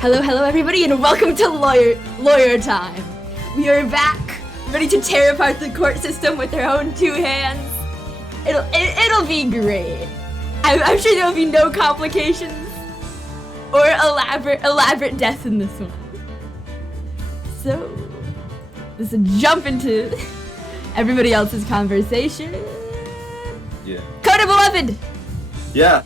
Hello, hello, everybody, and welcome to Lawyer Time. We are back, ready to tear apart the court system with our own two hands. It'll be great. I'm sure there'll be no complications or elaborate death in this one. So, let's jump into everybody else's conversation. Yeah. Kota, beloved. Yeah.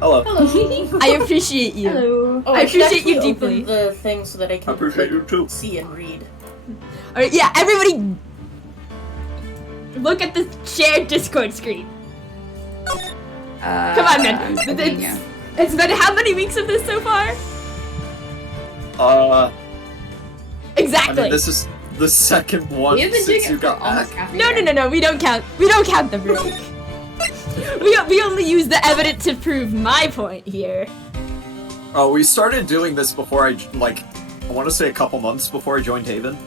Hello. Hello. I appreciate you. Hello. Oh, I appreciate you open deeply. the thing so that I can I appreciate you too. see and read. Alright, yeah, everybody look at the shared Discord screen. Come on, man. It's been how many weeks of this so far? Exactly. I mean, this is the second one since you got back. No, we don't count. We don't count the break. we only use the evidence to prove my point here. Oh, we started doing this before I want to say a couple months before I joined Haven.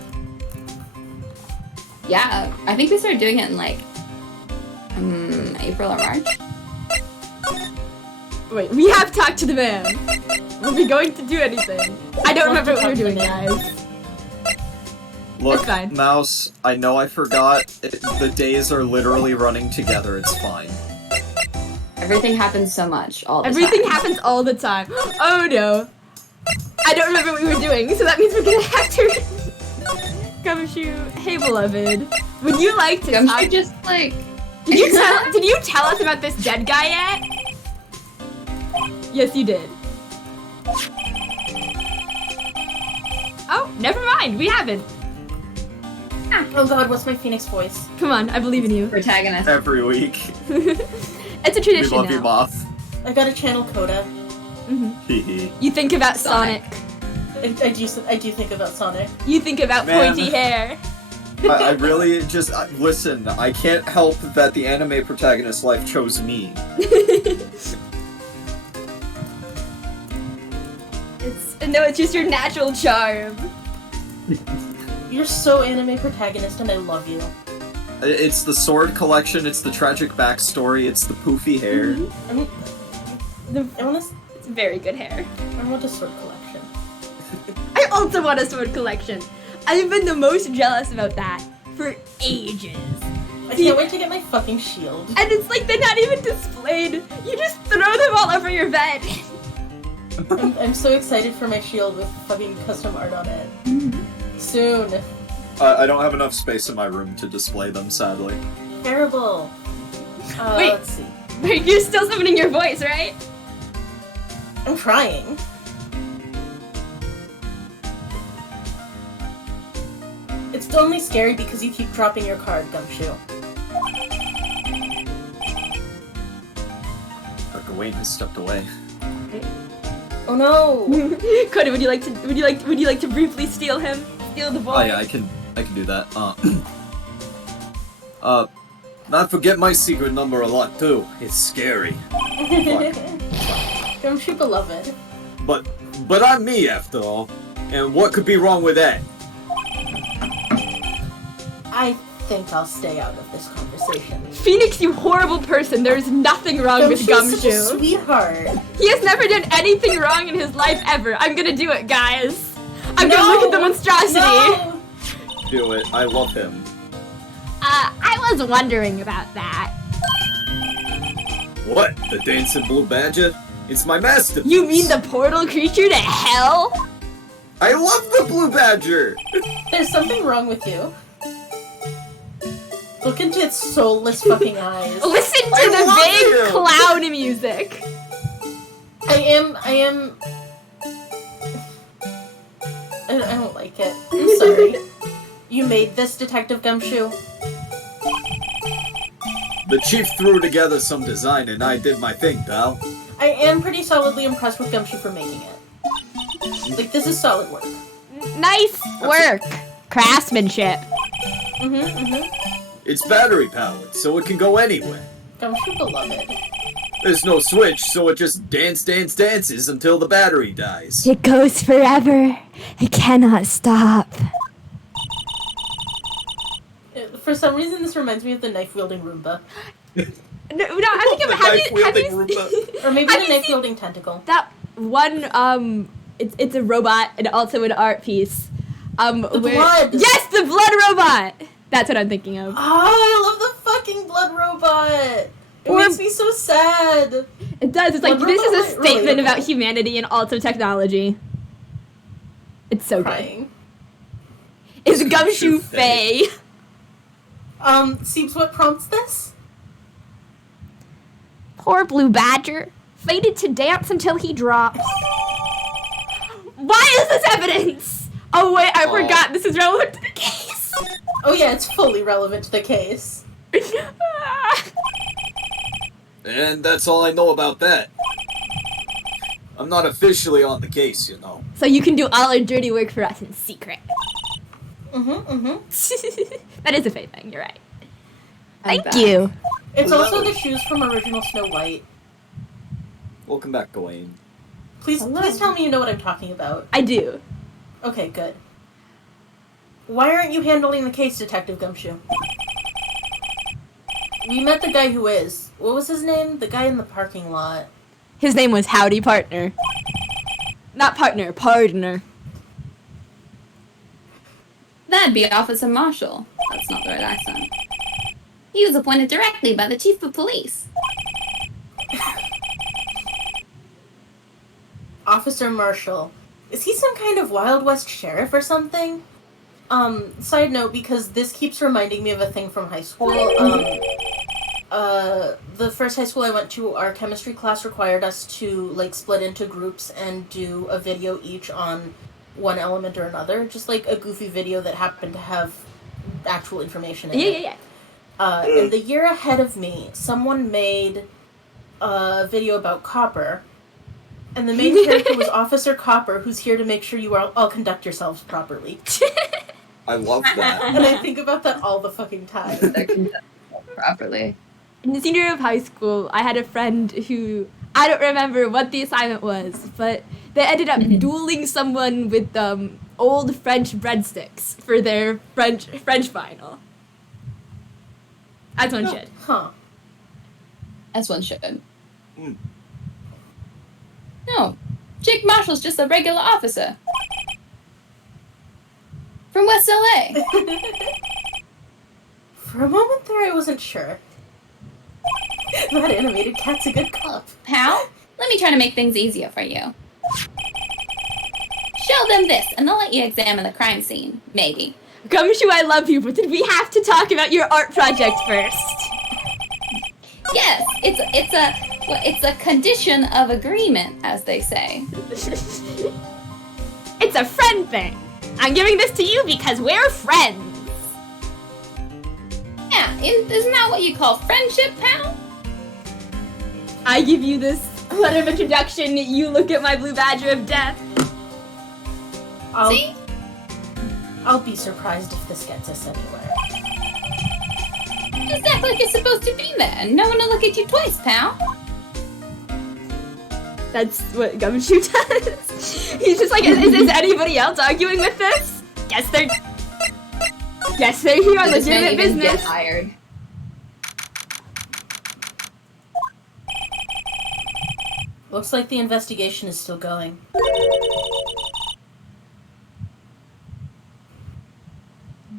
Yeah, I think we started doing it in like April or March. Wait, we have talked to the man. Were we going to do anything? I don't remember what we were doing, guys. Look, It's fine. Mouse, I know I forgot. The days are literally running together. It's fine. Everything happens so much all the Everything time. happens all the time. Oh no. I don't remember what we were doing, so that means we're gonna have to... Gumshoe, hey beloved. Would you like to Gumshoe talk... just like... Did you tell us about this dead guy yet? Yes, you did. Oh, never mind. We haven't. Oh god, what's my phoenix voice? Come on, I believe in you. Protagonist. Every week. It's a We tradition love now. you, Moth. I gotta channel Kota. Hee You think about Sonic. I do think about Sonic. You think about Man. pointy hair. I really just listen. I can't help that the anime protagonist life chose me. It's just your natural charm. You're so anime protagonist and I love you. It's the sword collection. It's the tragic backstory. It's the poofy hair. It's very good hair. I want a sword collection. I also want a sword collection. I've been the most jealous about that for ages. I can't wait to get my fucking shield. And it's like they're not even displayed. You just throw them all over your bed. I'm so excited for my shield with fucking custom art on it. Soon. I don't have enough space in my room to display them, sadly. Terrible. Wait. Let's see. Wait, you're still summoning your voice, right? I'm trying. It's only scary because you keep dropping your card, Gumshoe. Gawain has stepped away. Oh no! Kota, would you like to briefly steal him? Steal the voice? Oh yeah, I can do that. Not forget my secret number a lot too. It's scary. Gumshoe beloved. But I'm me after all. And what could be wrong with that? I think I'll stay out of this conversation. Phoenix, you horrible person. There's nothing wrong with Gumshoe's such a Gumshoe. sweetheart. He has never done anything wrong in his life ever. I'm gonna do it, guys. I'm gonna look at the monstrosity. No! Do it. I love him. I was wondering about that. What? The dancing blue badger? It's my masterpiece. You mean the portal creature to hell? I love the blue badger. There's something wrong with you. Look into its soulless fucking eyes. Listen to I the love vague you. clown music. I don't like it. I'm sorry. You made this, Detective Gumshoe? The chief threw together some design and I did my thing, pal. I am pretty solidly impressed with Gumshoe for making it. Like, this is solid work. Nice work. Craftsmanship. It's battery powered, so it can go anywhere. Gumshoe beloved. There's no switch, so it just dances until the battery dies. It goes forever. It cannot stop. For some reason, this reminds me of the knife-wielding Roomba. No, I'm thinking of have you Or maybe Have the you knife seen- wielding tentacle. that one, it's a robot and also an art piece. The blood! Yes, the blood robot! That's what I'm thinking of. Oh, I love the fucking blood robot! It Or- makes me so sad. It does, it's like, Blood this is a robot, statement relatable. about humanity and also technology. It's so good. Crying. It's Gumshoe Faye. Seems what prompts this? Poor Blue Badger. Fated to dance until he drops. Why is this evidence? Oh wait, I forgot this is relevant to the case. Oh yeah, it's fully relevant to the case. And that's all I know about that. I'm not officially on the case, you know. So you can do all our dirty work for us in secret. That is a Faye thing, you're right. I'm Thank back. you. It's Hello. also the shoes from original Snow White. Welcome back, Gawain. Please Hello. tell me you know what I'm talking about. I do. Okay, good. Why aren't you handling the case, Detective Gumshoe? We met the guy who is. What was his name? The guy in the parking lot. His name was Howdy Partner. Not partner, partner. That'd be Officer Marshall. That's not the right accent. He was appointed directly by the Chief of Police. Officer Marshall. Is he some kind of Wild West sheriff or something? Side note, because this keeps reminding me of a thing from high school. The first high school I went to, our chemistry class required us to, like, split into groups and do a video each on one element or another. Just, like, a goofy video that happened to have actual information in it. Yeah. In the year ahead of me, someone made a video about copper. And the main character was Officer Copper, who's here to make sure you all conduct yourselves properly. I love that. And I think about that all the fucking time. They're conducted properly. In the senior year of high school, I had a friend who, I don't remember what the assignment was, but they ended up dueling someone with old French breadsticks for their French final. As one should. Huh. As one should. Mm. No, Jake Marshall's just a regular officer. From West LA. For a moment there, I wasn't sure. That animated cat's a good cop. Pal, let me try to make things easier for you. Show them this, and they'll let you examine the crime scene. Maybe. Gumshoe, I love you, but did we have to talk about your art project first? Yes, it's a condition of agreement, as they say. It's a friend thing. I'm giving this to you because we're friends. Yeah, isn't that what you call friendship, pal? I give you this letter of introduction, you look at my blue badger of death. See? I'll be surprised if this gets us anywhere. Just act like you're supposed to be there. No one will look at you twice, pal. That's what Gumshoe does. He's just like, is anybody else arguing with this? Guess they're here on This may legitimate even get business. hired. Looks like the investigation is still going.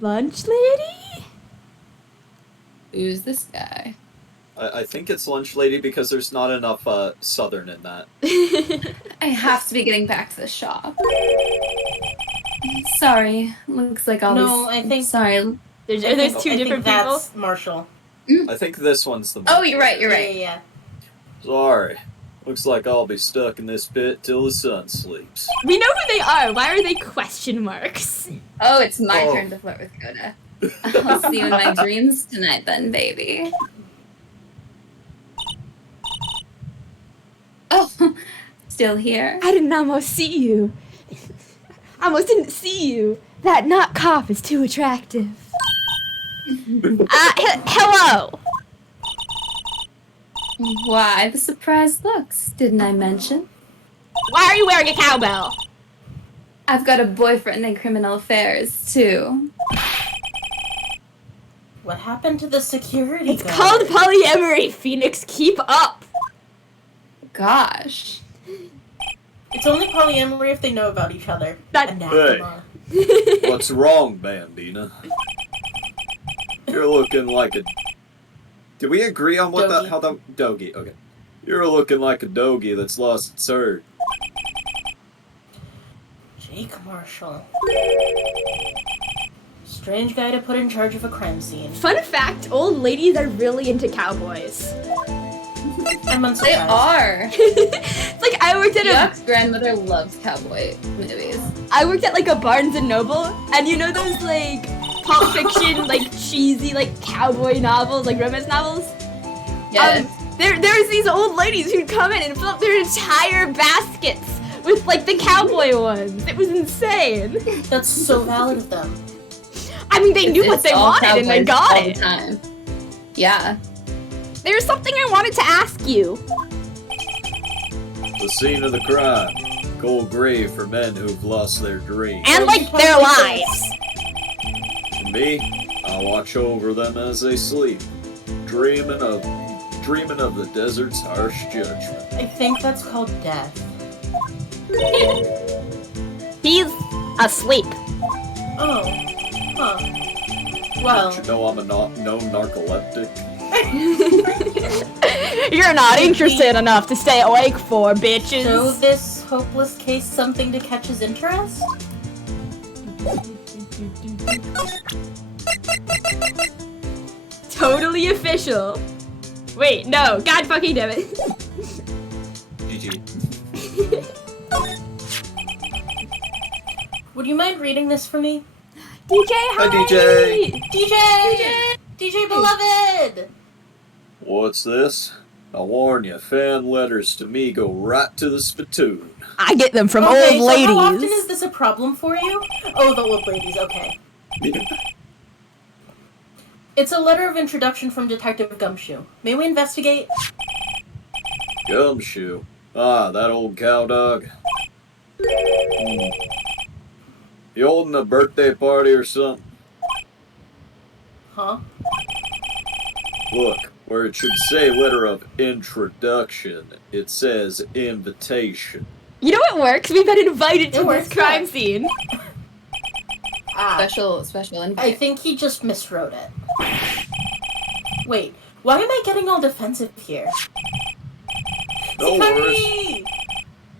Lunch lady? Who's this guy? I think it's lunch lady because there's not enough southern in that. I have to be getting back to the shop. Sorry, looks like I'll No, be... I think- There's I two think different people. that's Marshall. I think this one's the Oh, you're right, you're right. Yeah. Sorry. Looks like I'll be stuck in this pit till the sun sleeps. We know who they are. Why are they question marks? Oh, it's my Oh. turn to flirt with Kota. I'll see you in my dreams tonight then, baby. Oh, still here? I didn't almost see you. Almost didn't see you. That not cop is too attractive. Hello. Why the surprised looks? Didn't I mention? Why are you wearing a cowbell? I've got a boyfriend in criminal affairs, too. What happened to the security It's guard? called polyamory, Phoenix. Keep up. Gosh. It's only polyamory if they know about each other. That- Anathema. What's wrong, Bambina? You're looking like a... Did we agree on what Dogie. how the... Dogie, okay. You're looking like a dogie that's lost its herd. Jake Marshall. Strange guy to put in charge of a crime scene. Fun fact, old ladies are really into cowboys. I'm unsurprised. They are. It's like I worked at Yuck's grandmother loves cowboy movies. like a Barnes and Noble, and you know those like Pulp Fiction, like cheesy like cowboy novels, like romance novels? Yeah. There's these old ladies who'd come in and fill up their entire baskets with like the cowboy ones. It was insane. That's so valid of them. I mean, they knew what they all wanted and they cowboys got all it. the time. Yeah. There's something I wanted to ask you. The scene of the crime. Cold grave for men who've lost their dreams. And like their lives. For me, I watch over them as they sleep, dreaming of the desert's harsh judgment. I think that's called death. He's asleep. Oh. Huh. Well, Don't you know I'm a known narcoleptic? You're not interested enough to stay awake for, bitches. show this hopeless case something to catch his interest? Totally official. Wait, no. God fucking damn it. GG. Would you mind reading this for me? DJ, hi. Hi, DJ. DJ beloved! What's this? I warn you, fan letters to me go right to the spittoon. I get them from Okay, old so how often ladies. is this a problem for you? Oh, the old ladies, okay. It's a letter of introduction from Detective Gumshoe. May we investigate? Gumshoe. Ah, that old cowdog. You holding a birthday party or something? Huh? Look, where it should say letter of introduction, it says invitation. You know what works? We've been invited to It works, this crime yeah. scene. Ah, Special I invite. think he just miswrote it. Wait, why am I getting all defensive here? No worries. Sikari!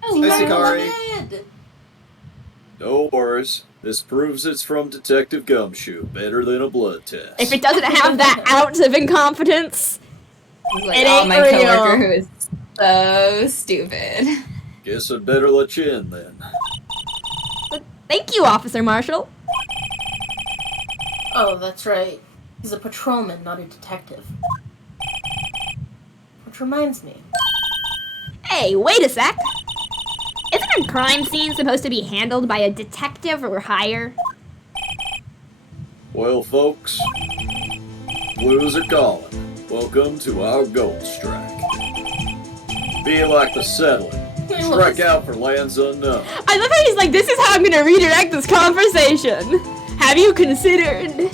Oh, Hi, My Sikari. beloved! No worries. This proves it's from Detective Gumshoe. Better than a blood test. If it doesn't have that ounce of incompetence, He's like, It oh, ain't my real. coworker who is so stupid. Guess I'd better let you in then. thank you, Officer Marshall. Oh, that's right. He's a patrolman, not a detective. Which reminds me. Hey, wait a sec. Isn't a crime scene supposed to be handled by a detective or higher? Well, folks, blues are calling. Welcome to our gold strike. Be like the settler. Strike out for lands unknown. I love how he's like, this is how I'm gonna redirect this conversation. Have you considered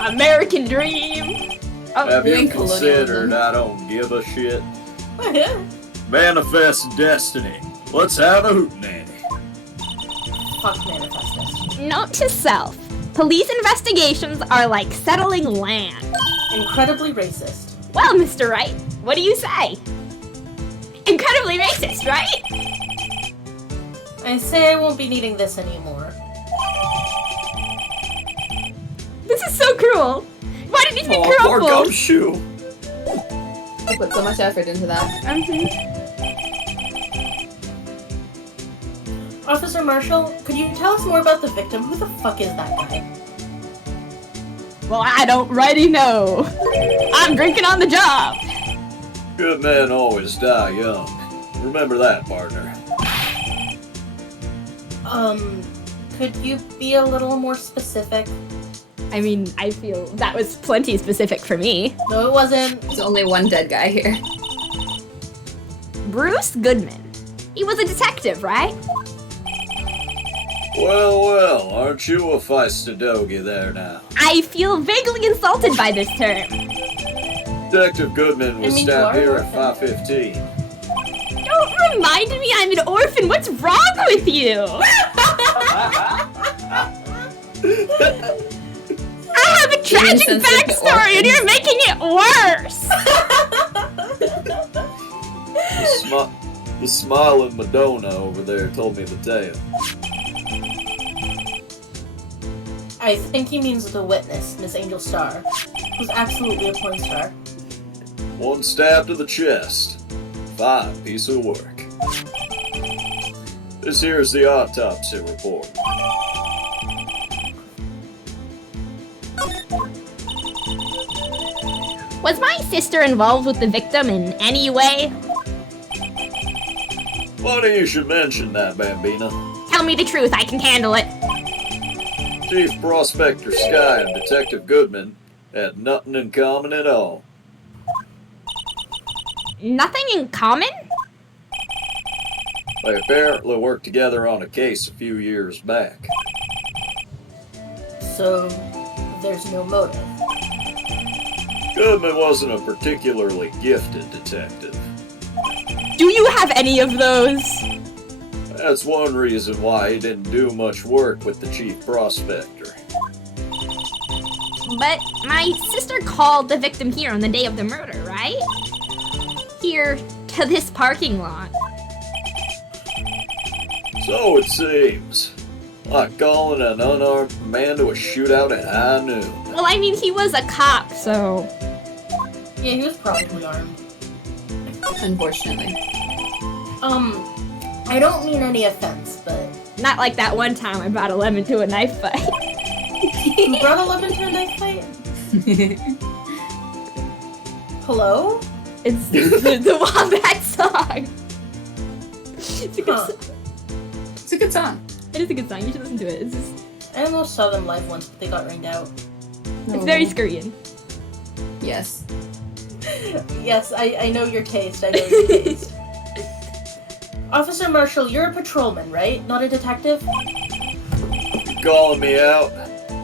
American Dream? Oh, Have you doing considered colonialism. I don't give a shit? Manifest destiny. Let's have a hootenanny. Fuck manifest destiny. note to self. Police investigations are like settling land. Incredibly racist. Well, Mr. Wright, what do you say? Incredibly racist, right? I say I won't be needing this anymore. This is so cruel. Why did you be Oh, poor cruel? Gumshoe. He put so much effort into that. Officer Marshall, could you tell us more about the victim? Who the fuck is that guy? Well, I don't really know. I'm drinking on the job. Good men always die young. Remember that, partner. Could you be a little more specific? I mean, I feel that was plenty specific for me. No, it wasn't. There's only one dead guy here. Bruce Goodman. He was a detective, right? Well, aren't you a feisty doggy there now? I feel vaguely insulted by this term. Detective Goodman was I mean, stabbed you are here an at 5:15. Don't remind me I'm an orphan. What's wrong with you? I have a tragic backstory and you're making it worse. The smiling Madonna over there told me the tale. I think he means the witness, Miss Angel Star, who's absolutely a porn star. One stab to the chest. Fine piece of work. This here's the autopsy report. Was my sister involved with the victim in any way? Funny you should mention that, Bambina. Tell me the truth, I can handle it. Chief Prospector Sky and Detective Goodman had nothing in common at all. Nothing in common? They apparently worked together on a case a few years back. So, there's no motive. Goodman wasn't a particularly gifted detective. Do you have any of those? That's one reason why he didn't do much work with the Chief Prospector. But my sister called the victim here on the day of the murder, right? Here to this parking lot. So it seems. Like calling an unarmed man to a shootout at high noon. Well, I mean, he was a cop, so... Yeah, he was probably armed. Unfortunately. I don't mean any offense, but... Not like that one time I brought a lemon to a knife fight. You brought a lemon to a knife fight? Hello? It's the Wombat song. It's a good Huh. song. It's a good song. It is a good song. You should listen to it. It's just, I almost saw them live once, but they got rained out. it's very Scurrian. Yes. Yes, I know your taste. I know your taste. Officer Marshall, you're a patrolman, right? Not a detective? You calling me out?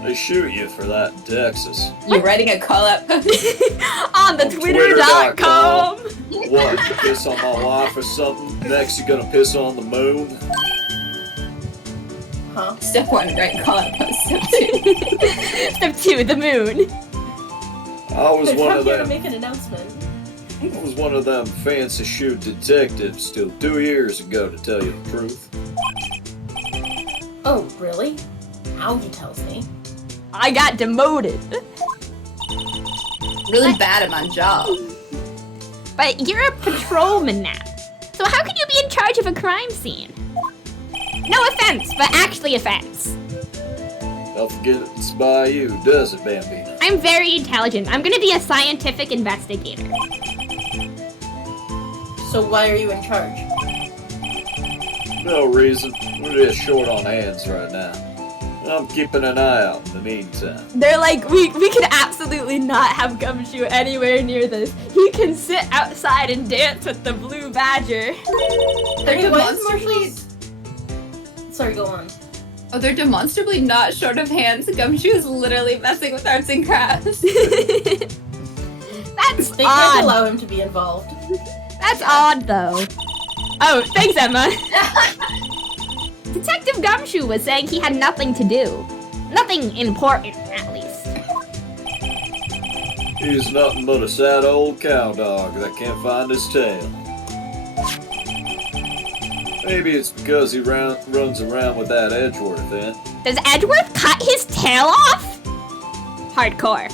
They shoot you for that in Texas. You're writing a call out. On the On Twitter.com. What? Piss on my wife or something? Next you gonna piss on the moon? Huh? Step 1, write call out post. Step 2. Step 2, the moon. I was They're one of here to them. make an announcement. I was one of them fancy shoot detectives till 2 years ago, to tell you the truth. Oh, really? How he tells me. I got demoted. Really bad at my job. But you're a patrolman now. So how can you be in charge of a crime scene? No offense, but actually offense. Nothing gets by you, does it, Bambina? I'm very intelligent. I'm gonna be a scientific investigator. So why are you in charge? No reason. We're just short on hands right now. I'm keeping an eye out in the meantime. They're like, we could absolutely not have Gumshoe anywhere near this. He can sit outside and dance with the blue badger. They're Hey, why is demonstrably... Marshall's... Sorry, go on. Oh, they're demonstrably not short of hands. Gumshoe is literally messing with arts and crafts. That's They can't odd. allow him to be involved. That's odd, though. Oh, thanks, Emma. Detective Gumshoe was saying he had nothing to do. Nothing important, at least. He's nothing but a sad old cow dog that can't find his tail. Maybe it's because he runs around with that Edgeworth, eh? Does Edgeworth cut his tail off? Hardcore.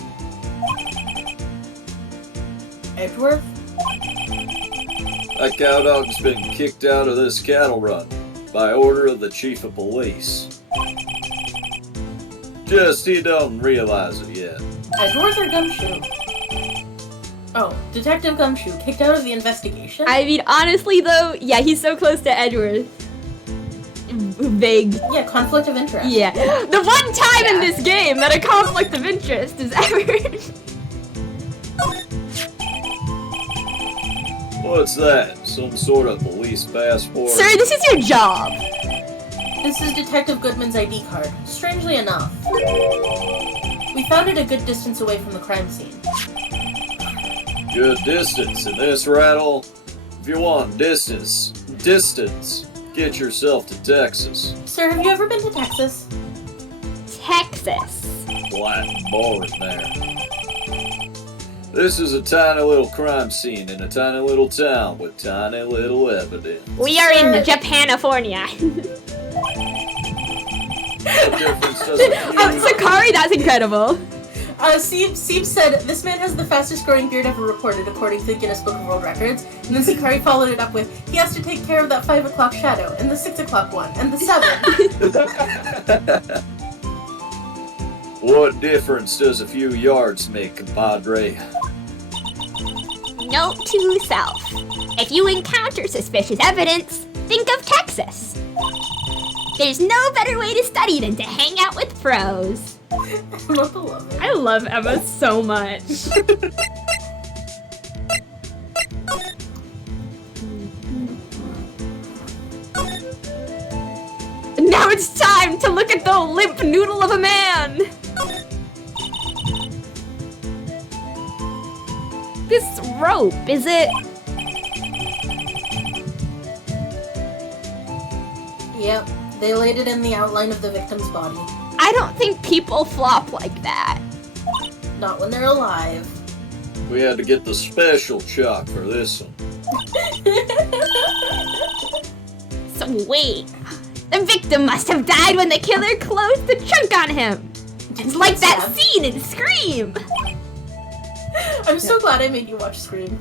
Edgeworth? That cow dog's been kicked out of this cattle run by order of the chief of police. Just he don't realize it yet. Edgeworth or Gumshoe? Oh, Detective Gumshoe kicked out of the investigation? I mean, honestly, though, yeah, he's so close to Edgeworth. Vague. Yeah, conflict of interest. Yeah. The one time in this game that a conflict of interest is ever... What's that? Some sort of police passport? Sir, this is your job. This is Detective Goodman's ID card. Strangely enough. We found it a good distance away from the crime scene. Good distance in this rattle. If you want distance, get yourself to Texas. Sir, have you ever been to Texas? Texas. Black and boring there. This is a tiny little crime scene in a tiny little town with tiny little evidence. We are in Japanifornia. What difference does it make? Sakari, that's incredible. Sieb said, this man has the fastest growing beard ever reported according to the Guinness Book of World Records. And then Sakari followed it up with, he has to take care of that 5 o'clock shadow, and the 6 o'clock one, and the 7. What difference does a few yards make, compadre? Note to self. If you encounter suspicious evidence, think of Texas. There's no better way to study than to hang out with pros. Emma beloved. I love Emma so much. Now it's time to look at the limp noodle of a man. This rope, is it? Yep, they laid it in the outline of the victim's body. I don't think people flop like that. Not when they're alive. We had to get the special chalk for this one. So wait, the victim must have died when the killer closed the trunk on him. It's like that scene in Scream. I'm so glad I made you watch Scream.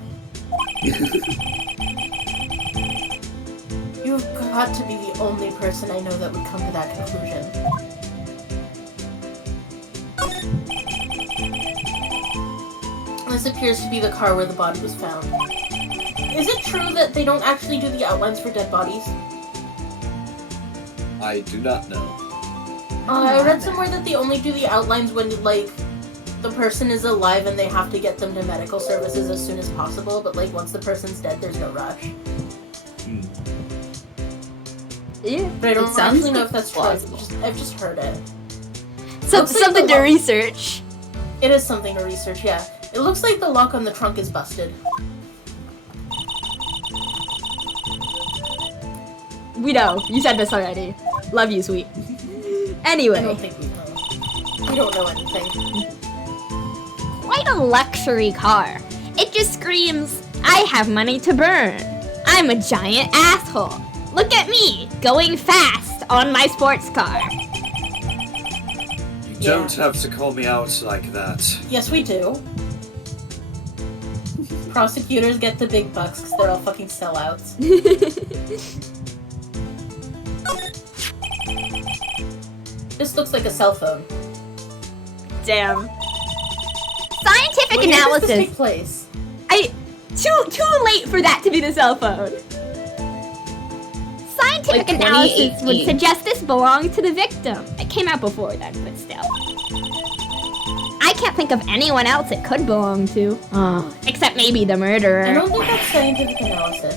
You've got to be the only person I know that would come to that conclusion. This appears to be the car where the body was found. Is it true that they don't actually do the outlines for dead bodies? I do not know. I read somewhere that they only do the outlines when, like, the person is alive and they have to get them to medical services as soon as possible, but, like, once the person's dead, there's no rush. Yeah. But I don't It sounds actually know like if that's true. I've just heard it. So Looks like something the to lock- research. It is something to research, yeah. It looks like the lock on the trunk is busted. We know. You said this already. Love you, sweet. I Anyway, don't think we know. We don't know anything. quite a luxury car. It just screams, I have money to burn. I'm a giant asshole. Look at me, going fast on my sports car. You don't have to call me out like that. Yes, we do. Prosecutors get the big bucks because they're all fucking sellouts. This looks like a cell phone. Damn. Scientific When did this analysis. take place? Too late for that to be the cell phone. Scientific Like analysis would 2018. suggest this belonged to the victim. It came out before then, but still. I can't think of anyone else it could belong to. Except maybe the I murderer. don't think that's scientific analysis.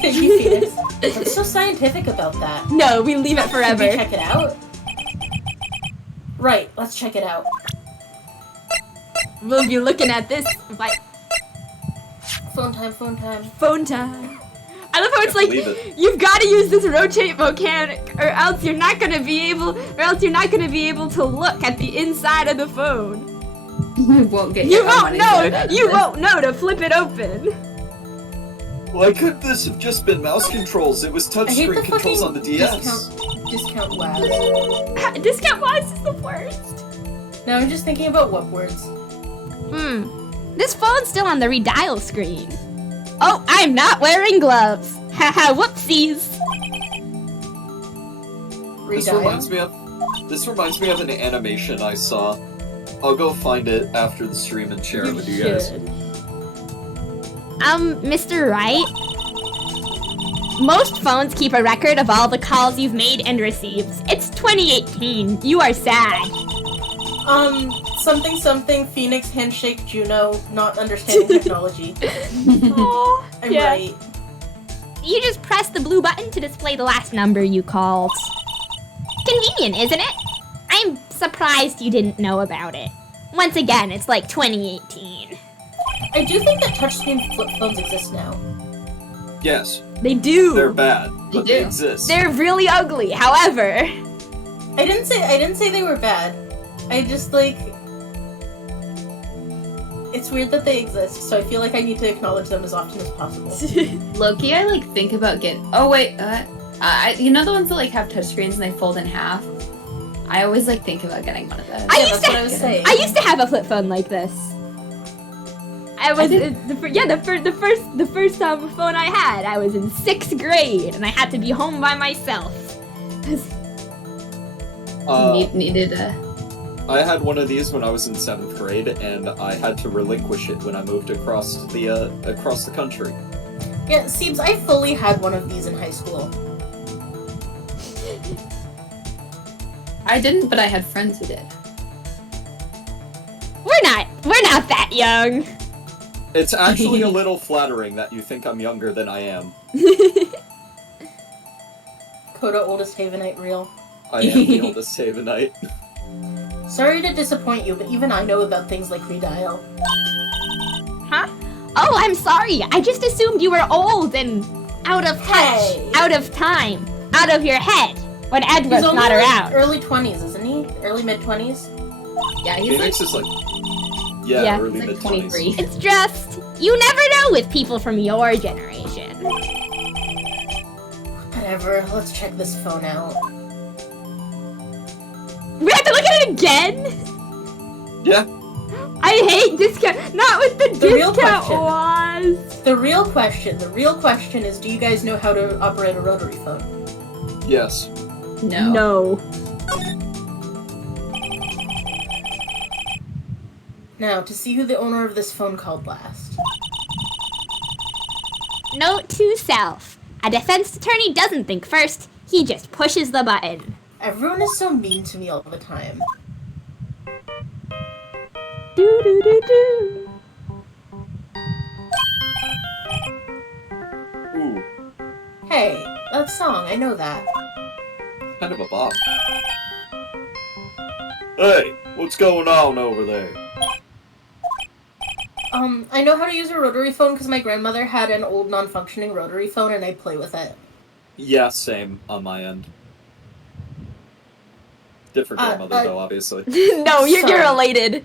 Thank you, Phoenix. What's so scientific about that? No, we leave it forever. Should we check it out? Right, let's check it out. We'll be looking at this by Phone time, phone time. phone time. I love how it's like Believe it. you've got to use this rotate mechanic, or else you're not gonna be able to look at the inside of the phone. Won't get You your won't money's know. worth out of You this. won't know to flip it open. Why couldn't this have just been mouse controls? It was I hate the touchscreen controls fucking on the DS. discount WAS. Discount wise is the worst. Now I'm just thinking about what words. This phone's still on the redial screen. Oh, I'm not wearing gloves. Haha, whoopsies. This Redial. reminds me of an animation I saw. I'll go find it after the stream and share it with you guys. Mr. Wright? Most phones keep a record of all the calls you've made and received. It's 2018. You are sad. Something, Phoenix, handshake, Juno, not understanding technology. Oh, I'm yeah. right. You just press the blue button to display the last number you called. Convenient, isn't it? I'm surprised you didn't know about it. Once again, it's like 2018. I do think that touchscreen flip phones exist now. Yes, They do. they're bad, but they do. exist. They're really ugly. However, I didn't say they were bad. I just like it's weird that they exist, so I feel like I need to acknowledge them as often as possible. Loki, I like think about getting. Oh wait, you know the ones that like have touchscreens and they fold in half. I always like think about getting one of those. I Yeah, used that's to- what I was saying. I used to have a flip phone like this. I was the first phone I had. I was in 6th grade, and I had to be home by myself. Needed a. I had one of these when I was in 7th grade, and I had to relinquish it when I moved across the country. Yeah, seems I fully had one of these in high school. I didn't, but I had friends who did. We're not that young. It's actually a little flattering that you think I'm younger than I am. Kota, oldest Havenite real. I am the oldest Havenite. Sorry to disappoint you, but even I know about things like redial. Huh? Oh, I'm sorry. I just assumed you were old and out of touch, Hey. out of time, out of your head when Edward's He's only not like around. early 20s, isn't he? Early mid-20s? Yeah, he's Phoenix like, is like, Yeah, early he's like mid-20s. 23. It's just, you never know with people from your generation. Whatever, let's check this phone out. We have to look at it again? Yeah, I hate discount, not with the The real discount question. was. The real question is, do you guys know how to operate a rotary phone? yes. No. No. Now, to see who the owner of this phone called last. Note to self. A defense attorney doesn't think first, he just pushes the button. Everyone is so mean to me all the time. Do do do do. Ooh, Hey, that song, I know that. kind of a bop. Hey, what's going on over there? I know how to use a rotary phone because my grandmother had an old non-functioning rotary phone and I play with it. Yeah, same on my end. Different grandmother, though, obviously. No, you're Sorry. related.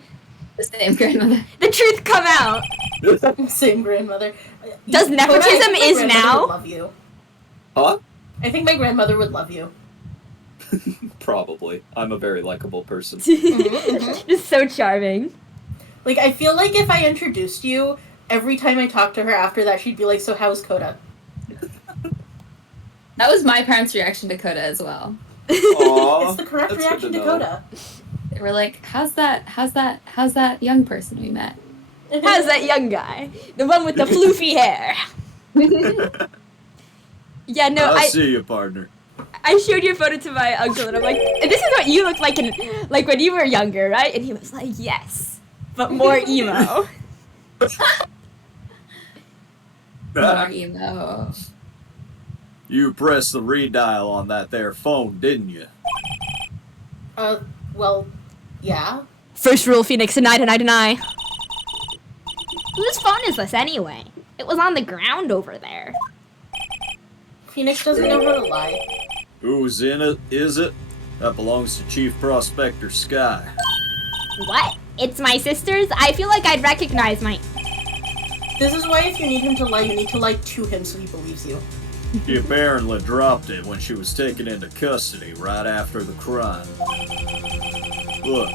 The same grandmother. The truth come out. Same grandmother. Does Kota, nepotism I think my is grandmother now? would love you. Huh? I think my grandmother would love you. Probably. I'm a very likable person. Just so charming. Like, I feel like if I introduced you, every time I talked to her after that, she'd be like, so how's Kota? That was my parents' reaction to Kota as well. Aww, It's the correct that's reaction good to know. Kota. They were like, how's that young person we met? How's that young guy? The one with the floofy hair. Yeah, no, I see you, partner. I showed your photo to my uncle and I'm like, this is what you look like like when you were younger, right? And he was like, yes, but more emo. More emo. You pressed the redial on that there phone, didn't you? Well, yeah. First rule, Phoenix, deny. Whose phone is this anyway? It was on the ground over there. Phoenix doesn't know how to lie. Who's in it, is it? That belongs to Chief Prospector Sky. What? It's my sister's? I feel like I'd recognize my... This is why if you need him to lie, you need to lie to him so he believes you. She apparently dropped it when she was taken into custody right after the crime. Look,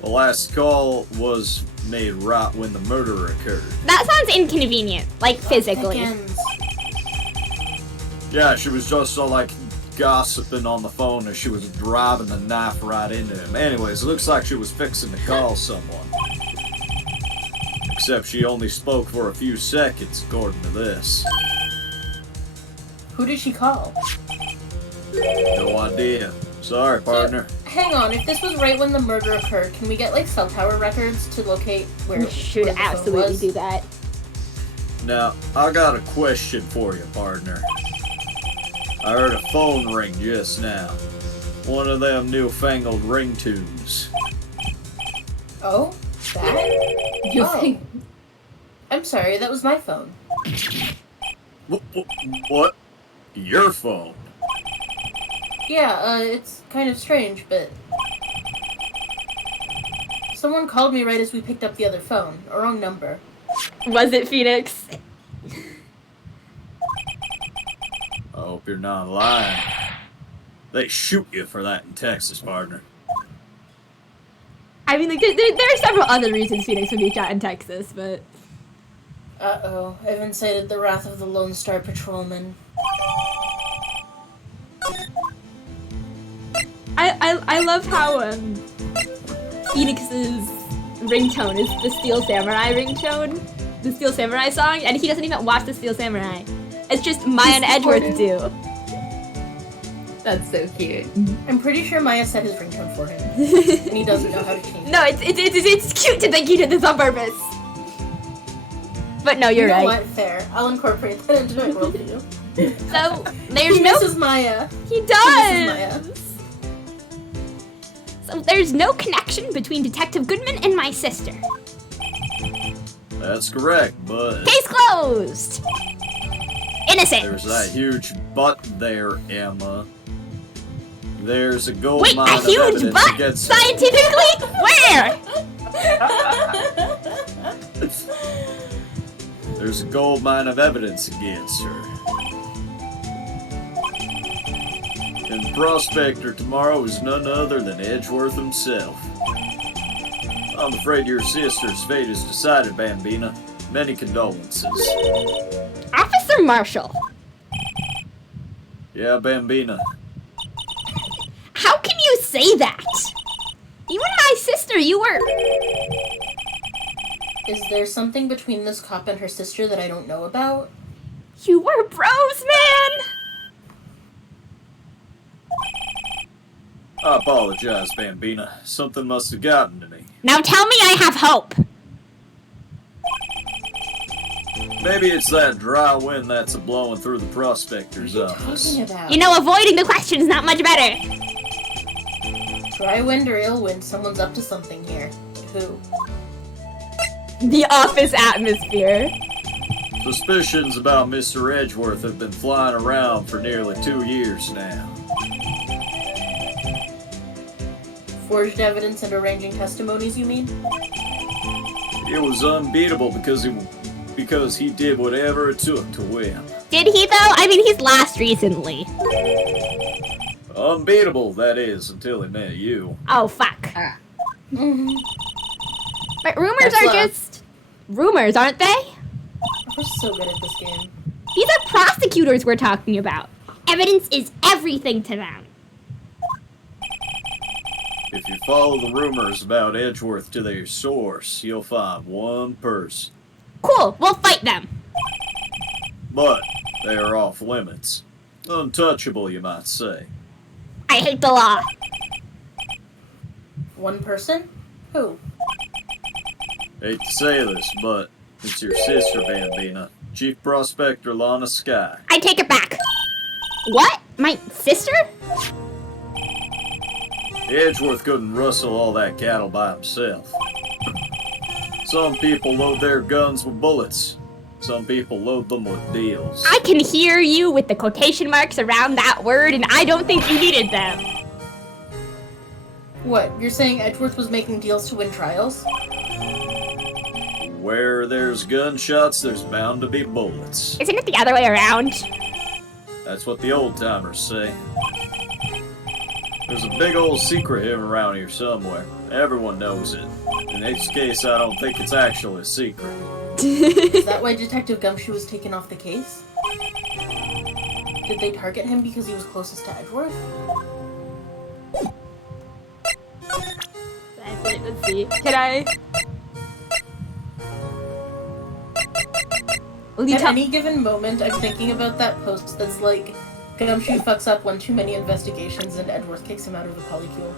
the last call was made right when the murder occurred. That sounds inconvenient, like physically. Dickens. Yeah, she was just like gossiping on the phone as she was driving the knife right into him. Anyways, it looks like she was fixing to call someone. Except she only spoke for a few seconds, according to this. Who did she call? No idea. Sorry, partner. Hang on, if this was right when the murder occurred, can we get like cell tower records to locate where We should where the phone absolutely was? do that. Now, I got a question for you, partner. I heard a phone ring just now. One of them newfangled ringtones. Oh? That? You Oh. think? I'm sorry, that was my phone. What? Your phone? Yeah, it's kind of strange, but... Someone called me right as we picked up the other phone. A wrong number. Was it Phoenix? I hope you're not lying. They shoot you for that in Texas, partner. I mean, like, there are several other reasons Phoenix would be shot in Texas, but... Uh-oh, I've incited the wrath of the Lone Star Patrolman. I love how, Phoenix's ringtone is the Steel Samurai ringtone, the Steel Samurai song, and he doesn't even watch the Steel Samurai. It's just Maya and Edgeworth do. That's so cute. I'm pretty sure Maya set his ringtone for him, and he doesn't know how to change it. No, it's cute to think he did this on purpose. But no, you're You know right. what? Fair. I'll incorporate that into my worldview. So there's He no. misses Maya. He He misses Maya. does. So there's no connection between Detective Goodman and my sister. That's correct, but Case closed. Innocent. there's that huge butt there, Emma. There's a gold Wait, mine a of huge evidence butt? against Scientifically? Where? There's a gold mine of evidence against her. And the prospector tomorrow is none other than Edgeworth himself. I'm afraid your sister's fate is decided, Bambina. Many condolences. Officer Marshall. Yeah, Bambina. How can you say that? You and my sister, you were... Is there something between this cop and her sister that I don't know about? You were bros, man! I apologize, Bambina. Something must have gotten to me. Now tell me I have hope. Maybe it's that dry wind that's a-blowing through the prospector's What are you office. talking about? You know, avoiding the question's not much better. Dry wind or ill wind, someone's up to something here. Who? The office atmosphere. Suspicions about Mr. Edgeworth have been flying around for nearly 2 years now. Forged evidence and arranging testimonies, you mean? It was unbeatable because he did whatever it took to win. Did he, though? I mean, he's lost recently. Unbeatable, that is, until he met you. Oh, fuck. Mm-hmm. But rumors That's are love. just... rumors, aren't they? We're so good at this game. These are prosecutors we're talking about. Evidence is everything to them. If you follow the rumors about Edgeworth to their source, you'll find one person. Cool, we'll fight them. But they are off limits. Untouchable, you might say. I hate the law. One person? Who? Hate to say this, but it's your sister, Bambina. Chief Prospector Lana Sky. I take it back. What? My sister? Edgeworth couldn't rustle all that cattle by himself. Some people load their guns with bullets. Some people load them with deals. I can hear you with the quotation marks around that word, and I don't think you needed them. What? You're saying Edgeworth was making deals to win trials? Where there's gunshots, there's bound to be bullets. Isn't it the other way around? That's what the old-timers say. There's a big old secret hidden around here somewhere. Everyone knows it. In this case, I don't think it's actually a secret. Is that why Detective Gumshoe was taken off the case? Did they target him because he was closest to Edgeworth? Let's see. Can I... Will you At tell... any given moment, I'm thinking about that post that's like, Gumshoe fucks up one too many investigations and Edgeworth kicks him out of the polycule.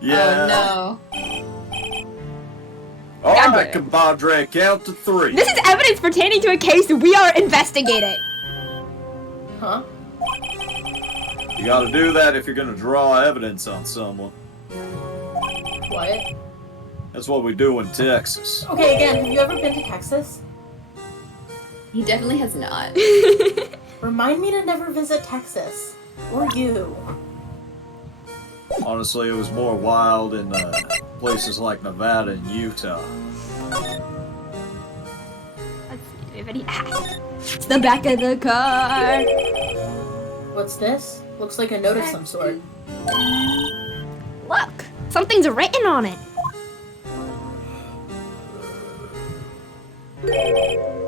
Yeah. Oh no. Alright, compadre, count to 3. This is evidence pertaining to a case we are investigating. Huh? You gotta do that if you're gonna draw evidence on someone. What? That's what we do in Texas. Okay, again, have you ever been to Texas? He definitely has not. Remind me to never visit Texas. Or you. Honestly, it was more wild in places like Nevada and Utah. Let's see, everybody. It's the back of the car. What's this? Looks like a note of some sort. Look, something's written on it.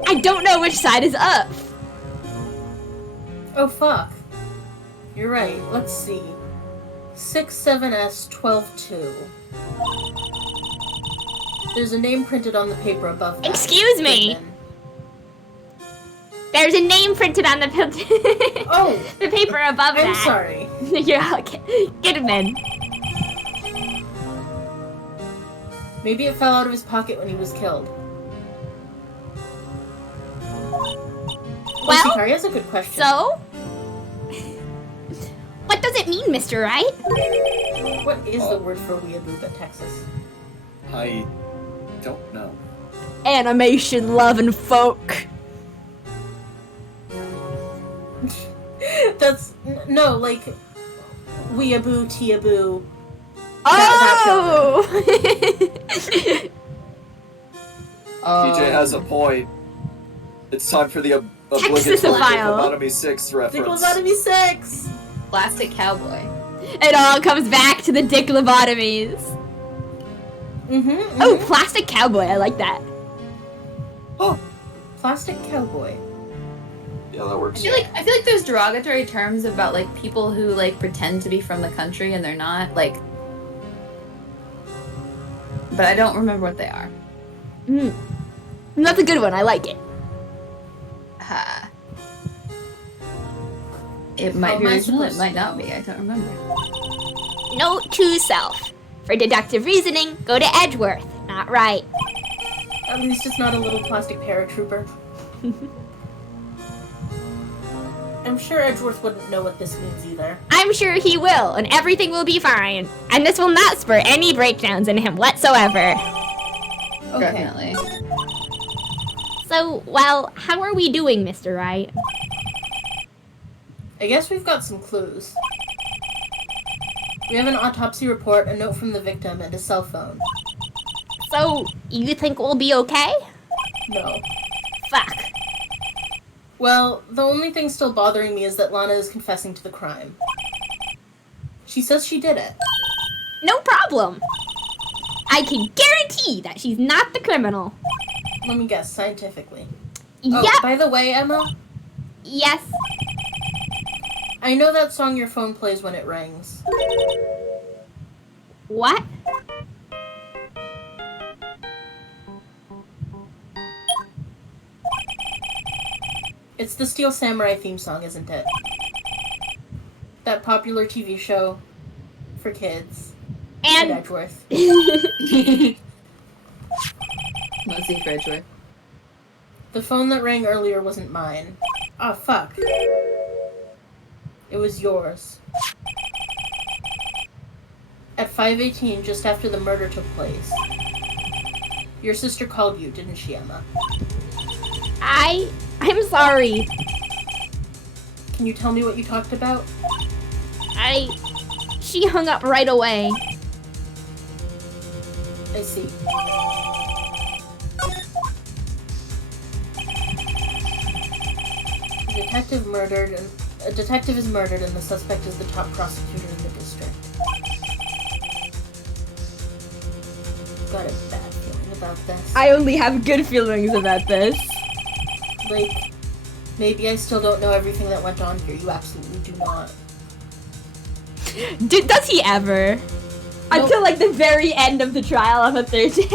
I don't know which side is up. Oh, fuck. You're right. Let's see. 67S122. There's a name printed on the paper above that. Excuse me. There's a name printed on the Oh! the paper above that. I'm sorry. You're okay. Get him in. Maybe it fell out of his pocket when he was killed. Well, Hikari has a good question. so? What does it mean, Mr. Wright? What is the word for weeaboo but Texas? I don't know. Animation, love, and folk. That's... No, like... Weeaboo, teaboo... Oh! TJ has a point. It's time for the Texas obligatory file. Lobotomy 6 reference. Lobotomy 6! Plastic cowboy. It all comes back to the dick lobotomies. Mm-hmm. Oh, plastic cowboy. I like that. Oh, Plastic cowboy. yeah, that works. I feel like there's derogatory terms about like people who like pretend to be from the country and they're not, like, but I don't remember what they are. That's a good one. I like it. It might How be am I original, it supposed might to not know? be. I don't remember. Note to self. For deductive reasoning, go to Edgeworth, not Wright. At least it's not a little plastic paratrooper. I'm sure Edgeworth wouldn't know what this means either. I'm sure he will, and everything will be fine. And this will not spur any breakdowns in him whatsoever. Okay. Definitely. So, well, how are we doing, Mr. Wright? I guess we've got some clues. We have an autopsy report, a note from the victim, and a cell phone. So, you think we'll be okay? No. Fuck. Well, the only thing still bothering me is that Lana is confessing to the crime. She says she did it. No problem. I can guarantee that she's not the criminal. Let me guess, scientifically. Oh, Yep. by the way, Emma, Yes. I know that song your phone plays when it rings. What? It's the Steel Samurai theme song, isn't it? That popular TV show for kids. In And Edgeworth. Mostly for Edgeworth. The phone that rang earlier wasn't mine. Oh, fuck. It was yours. At 5:18, just after the murder took place. Your sister called you, didn't she, Emma? I'm sorry. Can you tell me what you talked about? She hung up right away. I see. A detective is murdered and the suspect is the top prosecutor in the district. Got a bad feeling about this. I only have good feelings about this. Like, maybe I still don't know everything that went on here. You absolutely do not. Does he ever? Nope. Until like the very end of the trial on the third day.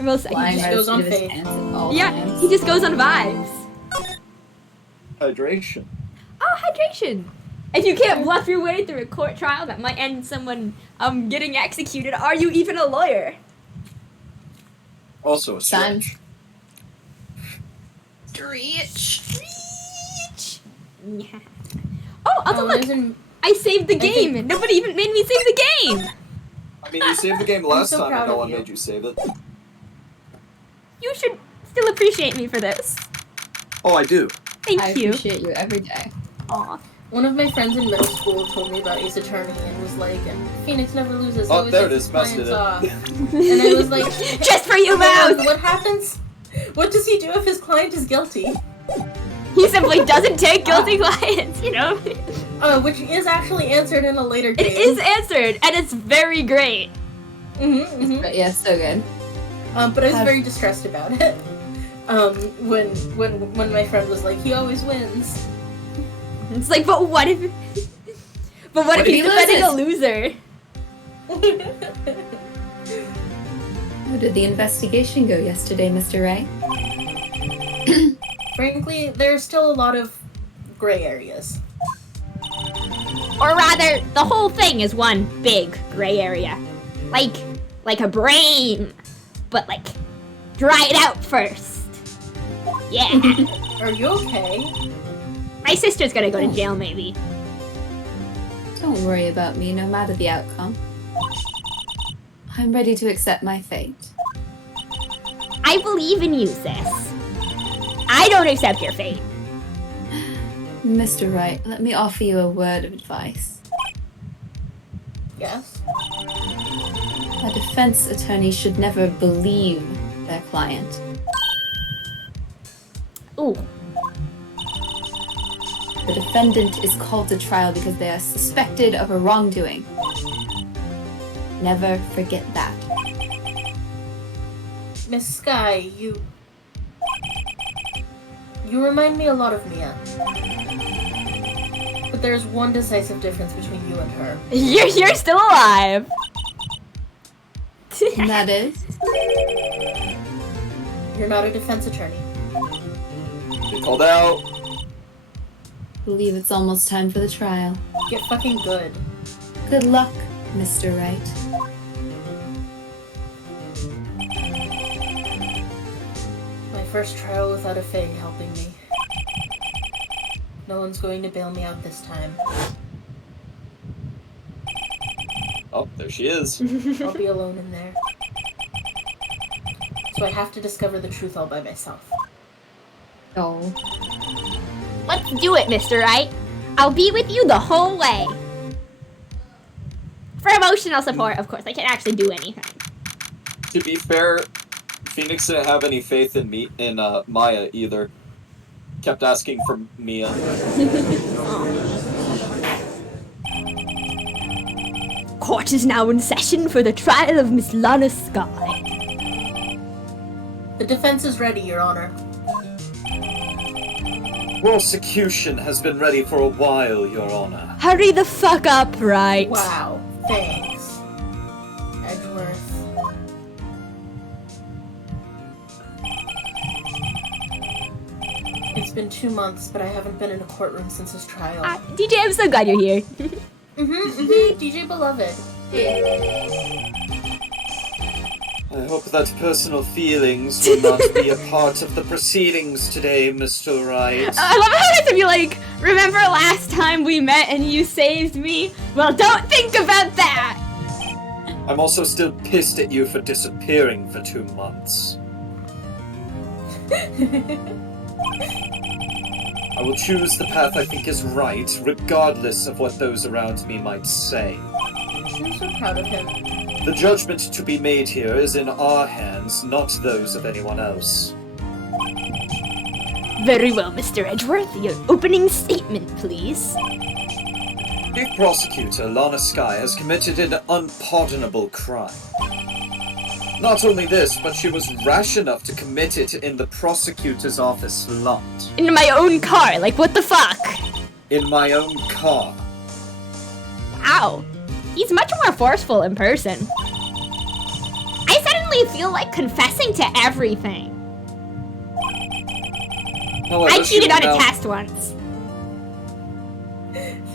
Flying just right goes up on to his faith. pants at all Yeah, times. he just goes on vibes. Hydration. Oh, hydration. If you can't bluff your way through a court trial that might end in someone getting executed, are you even a lawyer? Also a Son. stretch. Stretch. Yeah. Oh, also look! there's an- I saved the I think- game, and nobody even made me save the game. I mean, you saved the game last so time and proud no of one you. made you save it. You should still appreciate me for this. Oh, I do. Thank I you. appreciate you every day. Aw. One of my friends in middle school told me about Ace Attorney and was like, Phoenix never loses. Oh, always there it gets is. his Messed it clients up. off. And I was like, Just for you, "Hold on, Mouse. what happens? What does he do if his client is guilty? He simply doesn't take guilty clients, you know? Which is actually answered in a later game. It is answered, and it's very great. But yeah, so good. But I was very distressed about it. When my friend was like, he always wins. It's like, but what if... But what if if he's he defending a loses? loser? How did the investigation go yesterday, Mr. Wright? Frankly, there's still a lot of gray areas. Or rather, the whole thing is one big gray area. Like a brain. But like, dry it out first. Yeah. Are you okay? My sister's gonna go to jail, maybe. Don't worry about me, no matter the outcome. I'm ready to accept my fate. I believe in you, sis. I don't accept your fate. Mr. Wright, let me offer you a word of advice. Yes. A defense attorney should never believe their client. Ooh. The defendant is called to trial because they are suspected of a wrongdoing. Never forget that. Miss Sky, you remind me a lot of Mia. But there's one decisive difference between you and her. You're still alive. And that is? You're not a defense attorney. Get called out. I believe it's almost time for the trial. Get fucking good. Good luck, Mr. Wright. My first trial without a Fae helping me. No one's going to bail me out this time. Oh, there she is. I'll be alone in there. So I have to discover the truth all by myself. Oh. Let's do it, Mr. Wright. I'll be with you the whole way. For emotional support, of course. I can't actually do anything. To be fair, Phoenix didn't have any faith in Maya either. Kept asking for Mia. Court is now in session for the trial of Miss Lana Sky. The defense is ready, Your Honor. Prosecution has been ready for a while, Your Honor. Hurry the fuck up, Wright. Wow, thanks. Edgeworth. It's been 2 months, but I haven't been in a courtroom since his trial. DJ, I'm so glad you're here. DJ Beloved. I hope that personal feelings will not be a part of the proceedings today, Mr. Wright. I love how it has to be like, remember last time we met and you saved me? Well, don't think about that! I'm also still pissed at you for disappearing for 2 months. I will choose the path I think is right, regardless of what those around me might say. I'm so proud of him. The judgment to be made here is in our hands, not those of anyone else. Very well, Mr. Edgeworth. Your opening statement, please. Chief Prosecutor Lana Sky has committed an unpardonable crime. Not only this, but she was rash enough to commit it in the prosecutor's office lot. In my own car, like what the fuck? In my own car. Wow. He's much more forceful in person. I suddenly feel like confessing to everything. However, I cheated she on will a now- test once.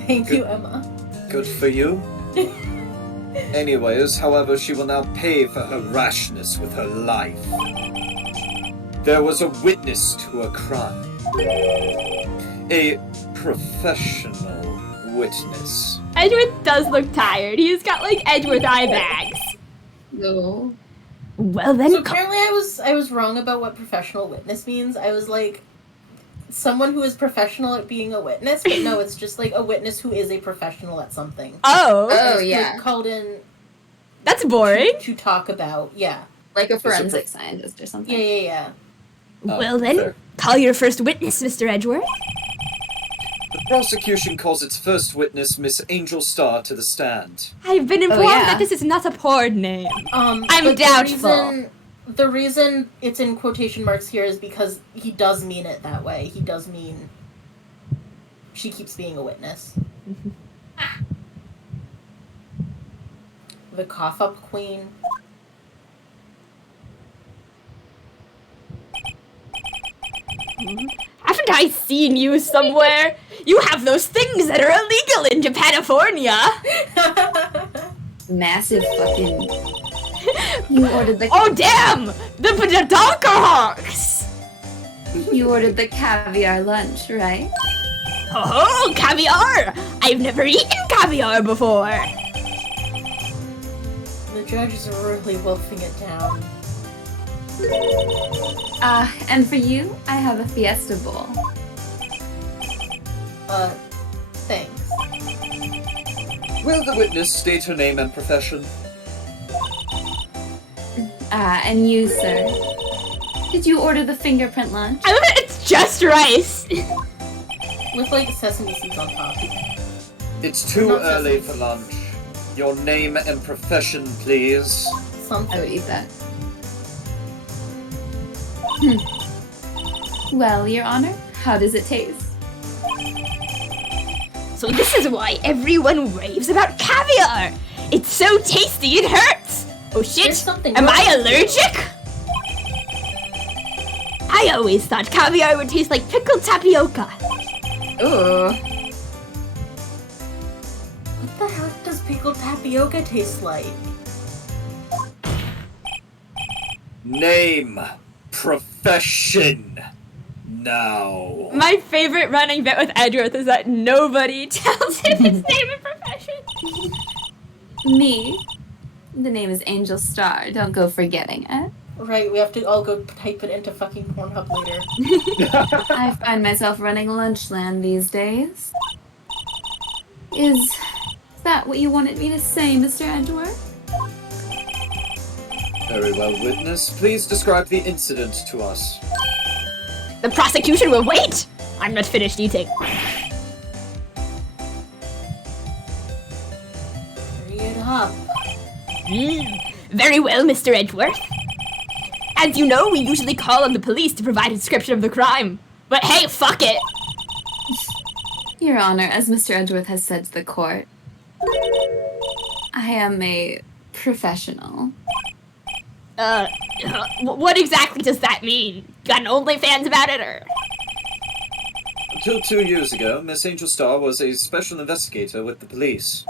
Thank you, Emma. Good for you. Anyways, however, she will now pay for her rashness with her life. There was a witness to a crime. A professional witness. Edgeworth does look tired. He's got like Edgeworth eye bags. No. Well then, So apparently I was wrong about what professional witness means. I was like, someone who is professional at being a witness, but no, it's just like a witness who is a professional at something. oh, Oh, It's, yeah. like, called in that's boring. to talk about. Yeah. Like a forensic scientist or something. Yeah. Well then, Fair. call your first witness, Mr. Edgeworth. The prosecution calls its first witness, Miss Angel Star, to the stand. I've been informed yeah. that this is not a porn name. I'm doubtful. The reason it's in quotation marks here is because he does mean it that way. He does mean she keeps being a witness. The cough up queen. Haven't I seen you somewhere? You have those things that are illegal in Japanifornia. Massive fucking... You ordered the... Oh damn! The Donkerhawks! You ordered the caviar lunch, right? Oh, caviar! I've never eaten caviar before. The judge is really wolfing it down. And for you, I have a fiesta bowl. Thanks. Will the witness state her name and profession? And you, sir? Did you order the fingerprint lunch? It's just rice. With like sesame seeds on top. It's too Not early sesame for lunch. Your name and profession, please. Something. I would eat that. Well, Your Honor, how does it taste? So this is why everyone raves about caviar. It's so tasty it hurts. Oh shit, There's something am wrong I with you. allergic? I always thought caviar would taste like pickled tapioca. Ooh. What the heck does pickled tapioca taste like? Name. Profession. Now. My favorite running bit with Edgeworth is that nobody tells him his name and profession. Me? The name is Angel Star. Don't go forgetting it. Right, we have to all go type it into fucking Pornhub later. I find myself running Lunchland these days. Is that what you wanted me to say, Mr. Edgeworth? Very well, witness. Please describe the incident to us. The prosecution will wait. I'm not finished eating. Hurry it up. Very well, Mr. Edgeworth. As you know, we usually call on the police to provide a description of the crime. But hey, fuck it. Your Honor, as Mr. Edgeworth has said to the court, I am a professional. What exactly does that mean? Got an OnlyFans about it, or? Until 2 years ago, Miss Angel Star was a special investigator with the police.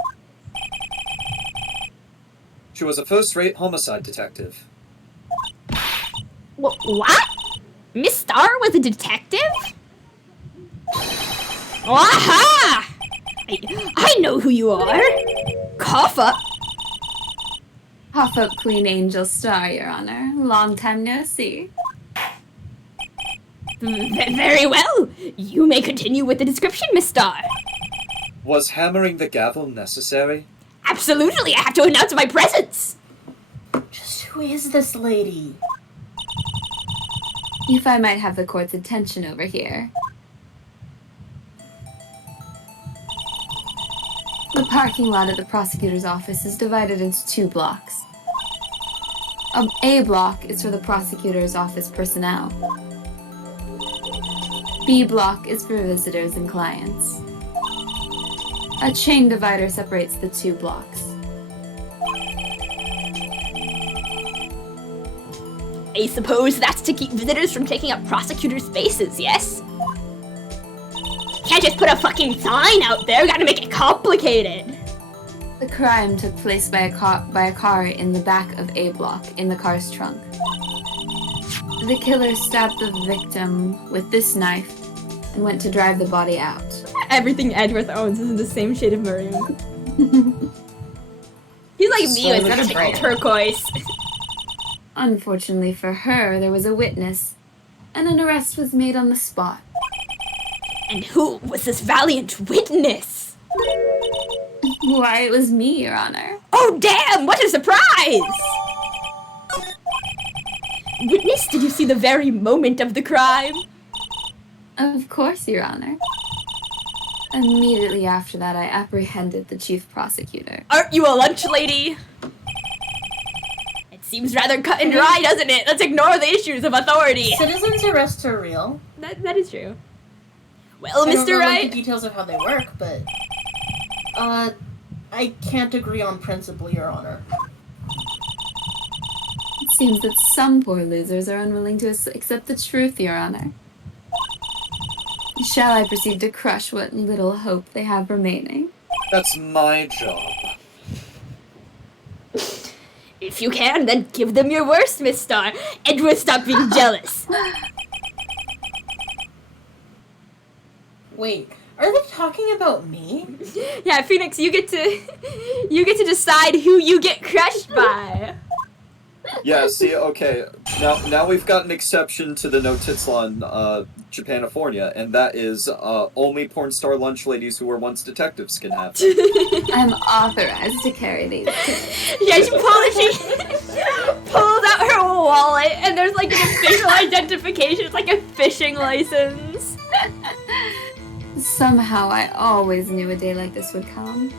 She was a first-rate homicide detective. What? Miss Star was a detective? Aha! I know who you are. Cough up. Cough up Queen Angel Star, Your Honor. Long time no see. Very well. You may continue with the description, Miss Star. Was hammering the gavel necessary? Absolutely, I have to announce my presence. Just who is this lady? If I might have the court's attention over here. The parking lot at the prosecutor's office is divided into 2 blocks. A block is for the prosecutor's office personnel. B block is for visitors and clients. A chain divider separates the 2 blocks. I suppose that's to keep visitors from taking up prosecutor spaces, yes? Can't just put a fucking sign out there, gotta make it complicated. The crime took place by a car in the back of A block in the car's trunk. The killer stabbed the victim with this knife and went to drive the body out. Everything Edgeworth owns is in the same shade of maroon. He's like me, he's got a bright turquoise. Unfortunately for her, there was a witness, and an arrest was made on the spot. And who was this valiant witness? Why, it was me, Your Honor. Oh damn, what a surprise! Witness, did you see the very moment of the crime? Of course, Your Honor. Immediately after that, I apprehended the chief prosecutor. Aren't you a lunch lady? It seems rather cut and dry, doesn't it? Let's ignore the issues of authority. Citizens' arrests are real. That is true. Well, I don't Mr. know, like, Wright... the details of how they work, but... I can't agree on principle, Your Honor. It seems that some poor losers are unwilling to accept the truth, Your Honor. Shall I proceed to crush what little hope they have remaining? That's my job. If you can, then give them your worst, Miss Star. Edward, stop being jealous. Wait, are they talking about me? Yeah, Phoenix, you get to decide who you get crushed by. Yeah, see, okay. Now we've got an exception to the no tits law in Japanifornia, and that is only porn star lunch ladies who were once detectives can have them. I'm authorized to carry these. Yeah, she pulls out her wallet, and there's like an official identification. It's like a fishing license. Somehow I always knew a day like this would come.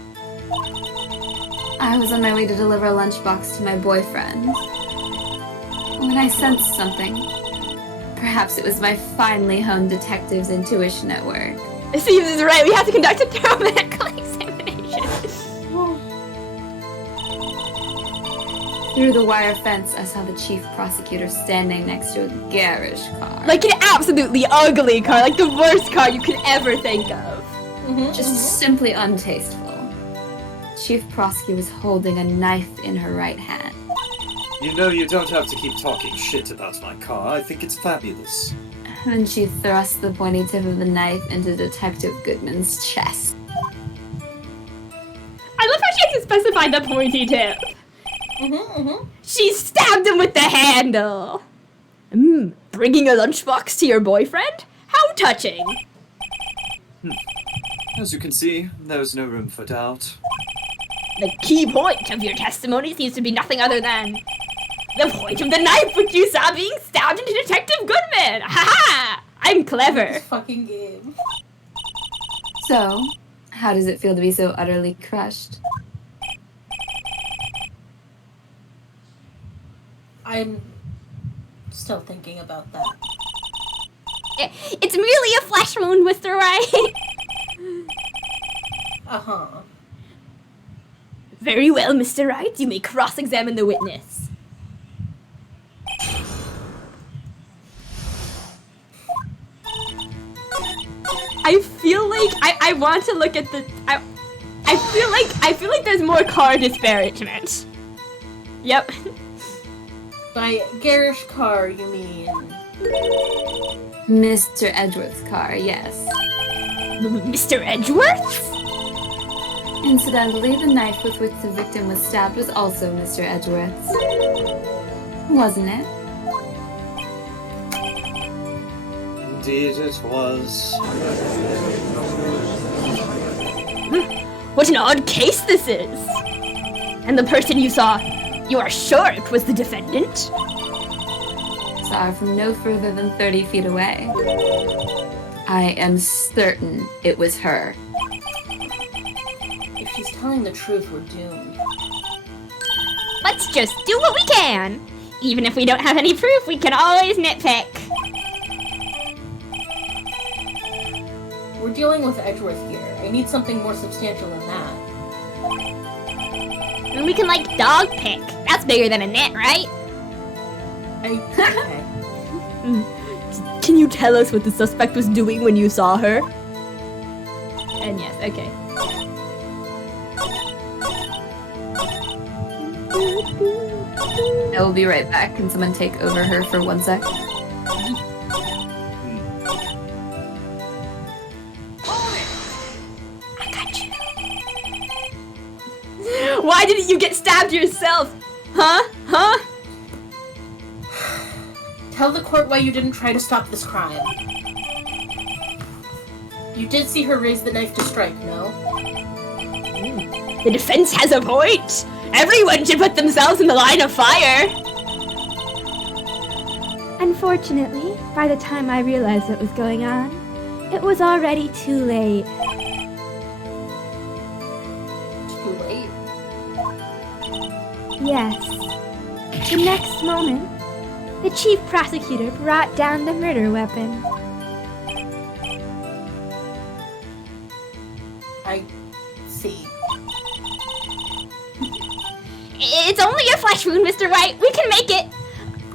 I was on my way to deliver a lunchbox to my boyfriend when I sensed something. Perhaps it was my finely honed detective's intuition at work. See, this is right. We have to conduct a thorough medical examination. Through the wire fence, I saw the chief prosecutor standing next to a garish car. Like an absolutely ugly car, like the worst car you could ever think of. Just simply untasteful. Chief prosecutor was holding a knife in her right hand. You know you don't have to keep talking shit about my car. I think it's fabulous. And she thrust the pointy tip of the knife into Detective Goodman's chest. I love how she has to specify the pointy tip. She stabbed him with the handle. Bringing a lunchbox to your boyfriend? How touching. As you can see, there's no room for doubt. The key point of your testimony seems to be nothing other than the point of the knife which you saw being stabbed into Detective Goodman. Ha-ha! I'm clever. This fucking game. So, how does it feel to be so utterly crushed? I'm still thinking about that. It's merely a flesh wound, Mr. Wright. Uh-huh. Very well, Mr. Wright. You may cross-examine the witness. I feel like I want to look at the I feel like there's more car disparagement. Yep. By garish car, you mean... Mr. Edgeworth's car, yes. Mr. Edgeworth? Incidentally, the knife with which the victim was stabbed was also Mr. Edgeworth's. Wasn't it? Indeed it was. What an odd case this is. And the person you saw, you are sure it was the defendant? Saw her from no further than 30 feet away. I am certain it was her. If she's telling the truth, we're doomed. Let's just do what we can. Even if we don't have any proof, we can always nitpick. We're dealing with Edgeworth here. I need something more substantial than that. And we can, like, dog pick. That's bigger than a nit, right? Okay. Can you tell us what the suspect was doing when you saw her? And yes, okay. I will be right back. Can someone take over her for 1 sec? I got you. Why didn't you get stabbed yourself? Huh? Huh? Tell the court why you didn't try to stop this crime. You did see her raise the knife to strike, no? The defense has a point. Everyone should put themselves in the line of fire. Unfortunately, by the time I realized what was going on, it was already too late. Too late. Yes. The next moment, the chief prosecutor brought down the murder weapon. I see. It's only a flesh wound, Mr. Wright. We can make it.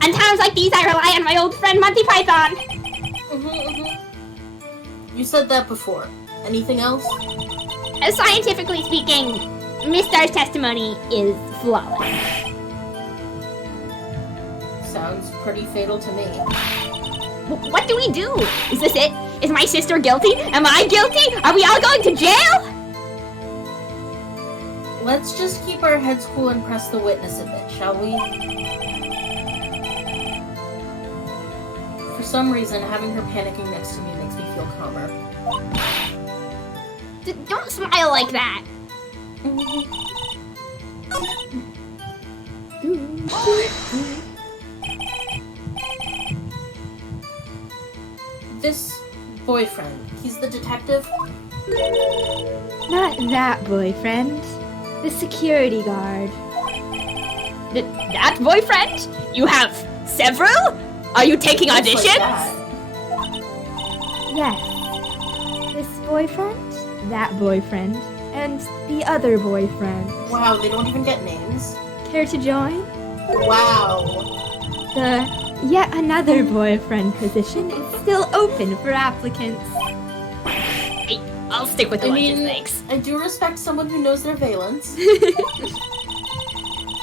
On times like these, I rely on my old friend Monty Python. You said that before. Anything else? Scientifically speaking, Miss Star's testimony is flawless. Sounds pretty fatal to me. What do we do? Is this it? Is my sister guilty? Am I guilty? Are we all going to jail? Let's just keep our heads cool and press the witness a bit, shall we? For some reason, having her panicking next to me makes me feel calmer. Don't smile like that. This boyfriend, he's the detective? Not that boyfriend. The security guard. That boyfriend? You have several? Are you taking Looks like auditions? that. Yes. This boyfriend, that boyfriend, and the other boyfriend. Wow, they don't even get names. Care to join? Wow. The yet another boyfriend position is still open for applicants. Hey, I'll stick with the lunches, thanks. I do respect someone who knows their valence.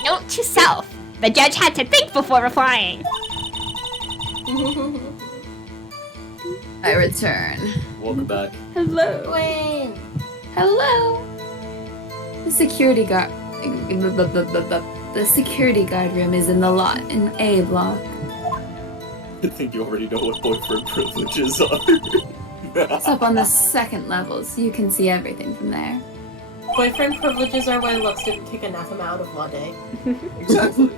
Note to self. The judge had to think before replying. I return. Welcome back. Hello. Wayne! Hello. The security guard. The security guard room is in the lot in A block. I think you already know what boyfriend privileges are. It's up on the second level, so you can see everything from there. Boyfriend privileges are why Lux didn't kick anathema out of Law Day. Exactly.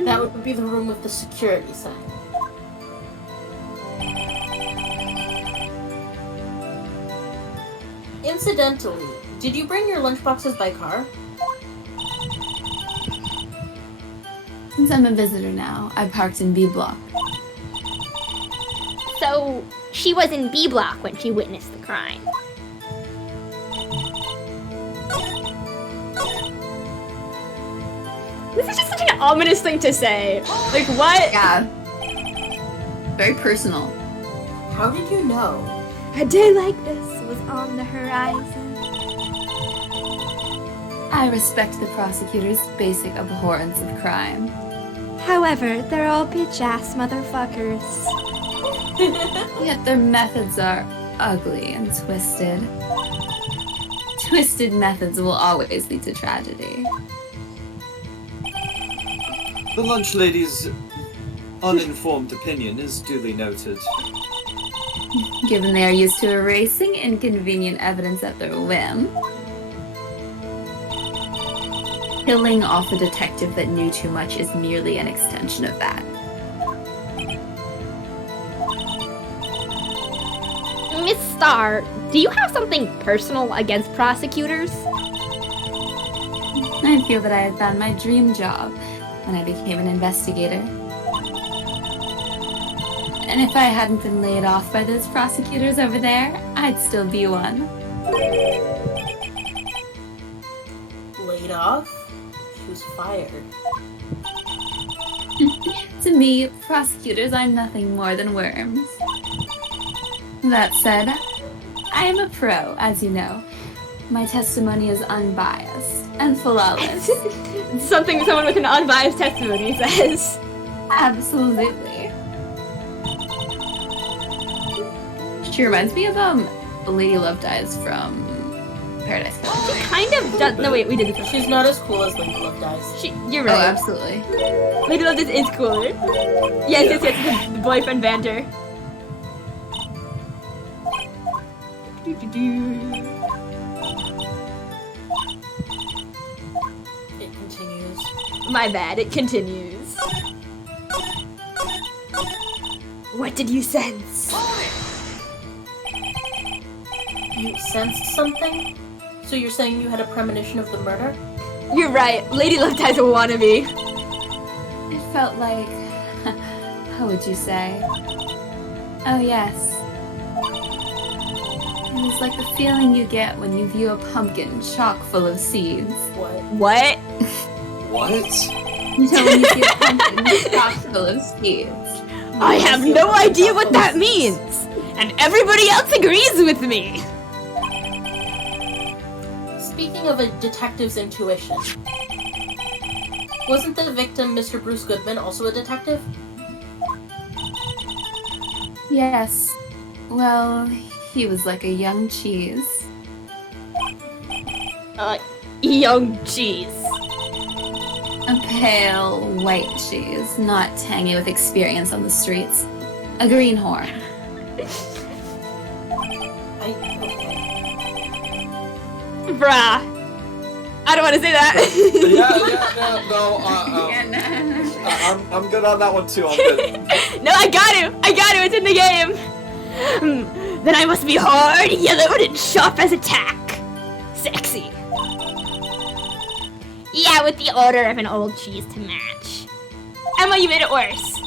That would be the room with the security sign. Incidentally, did you bring your lunchboxes by car? Since I'm a visitor now, I parked in B block. So, she was in B block when she witnessed the crime. This is just such an ominous thing to say. Like, what? Yeah. Very personal. How did you know? A day like this was on the horizon. I respect the prosecutor's basic abhorrence of crime. However, they're all bitch-ass motherfuckers. Yet their methods are ugly and twisted. Twisted methods will always lead to tragedy. The lunch lady's uninformed opinion is duly noted. Given they are used to erasing inconvenient evidence at their whim. Killing off a detective that knew too much is merely an extension of that. Miss Starr, do you have something personal against prosecutors? I feel that I had found my dream job when I became an investigator. And if I hadn't been laid off by those prosecutors over there, I'd still be one. Laid off? She was fired. To me, prosecutors are nothing more than worms. That said, I am a pro, as you know. My testimony is unbiased, and flawless. Something someone with an unbiased testimony says. Absolutely. She reminds me of Lady Love Dies from Paradise Hotel. She kind of does. No, wait, we did this. She's not as cool as Lady Love Dies. You're Oh, right. absolutely. Lady Love is cooler. Yes, the boyfriend banter. It continues. My bad, it continues. What did you sense? You sensed something? So you're saying you had a premonition of the murder? You're right, Lady Love Dies a wannabe. It felt like... How would you say? Oh, yes. It was like the feeling you get when you view a pumpkin chock full of seeds. What? What? You know, when you see a pumpkin chock full of seeds. I have no idea what that means! And everybody else agrees with me! Speaking of a detective's intuition, wasn't the victim, Mr. Bruce Goodman, also a detective? Yes. Well, he was like a young cheese. Young cheese. A pale, white cheese, not tangy with experience on the streets. A greenhorn. Okay. Bruh. I don't want to say that. I'm good on that one too. I'm good. No, I got him! It's in the game! Then I must be hard, yellow, and sharp as a tack. Sexy. Yeah, with the odor of an old cheese to match. Emma, you made it worse.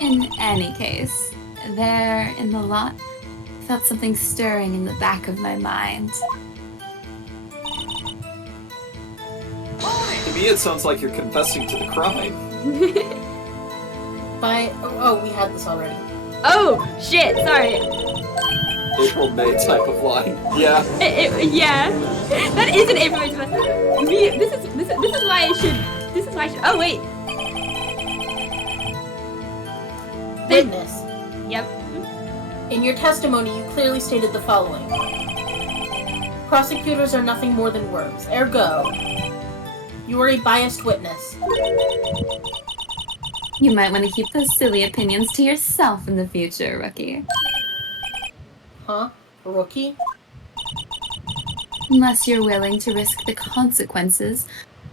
In any case, there in the lot, I felt something stirring in the back of my mind. To me, it sounds like you're confessing to the crime. Oh, we had this already. Oh, shit, sorry. April May type of line. Yeah. Yeah. That is an April May type of line. This is why I should. Oh, wait. Witness. Yep. In your testimony, you clearly stated the following. Prosecutors are nothing more than worms. Ergo, you are a biased witness. You might want to keep those silly opinions to yourself in the future, rookie. Huh? Rookie? Unless you're willing to risk the consequences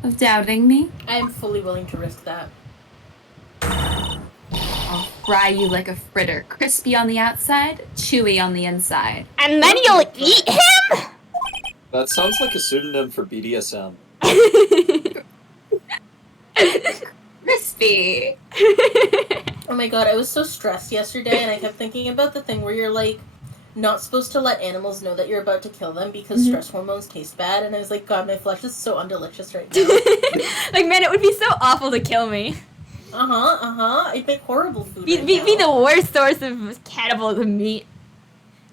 of doubting me. I am fully willing to risk that. I'll fry you like a fritter, crispy on the outside, chewy on the inside. And then you'll eat him? That sounds like a pseudonym for BDSM. Crispy! Oh my god, I was so stressed yesterday and I kept thinking about the thing where you're like, not supposed to let animals know that you're about to kill them because stress hormones taste bad, and I was like, god, my flesh is so undelicious right now. Like, man, it would be so awful to kill me. I'd make horrible food Be the worst source of cannibalism meat.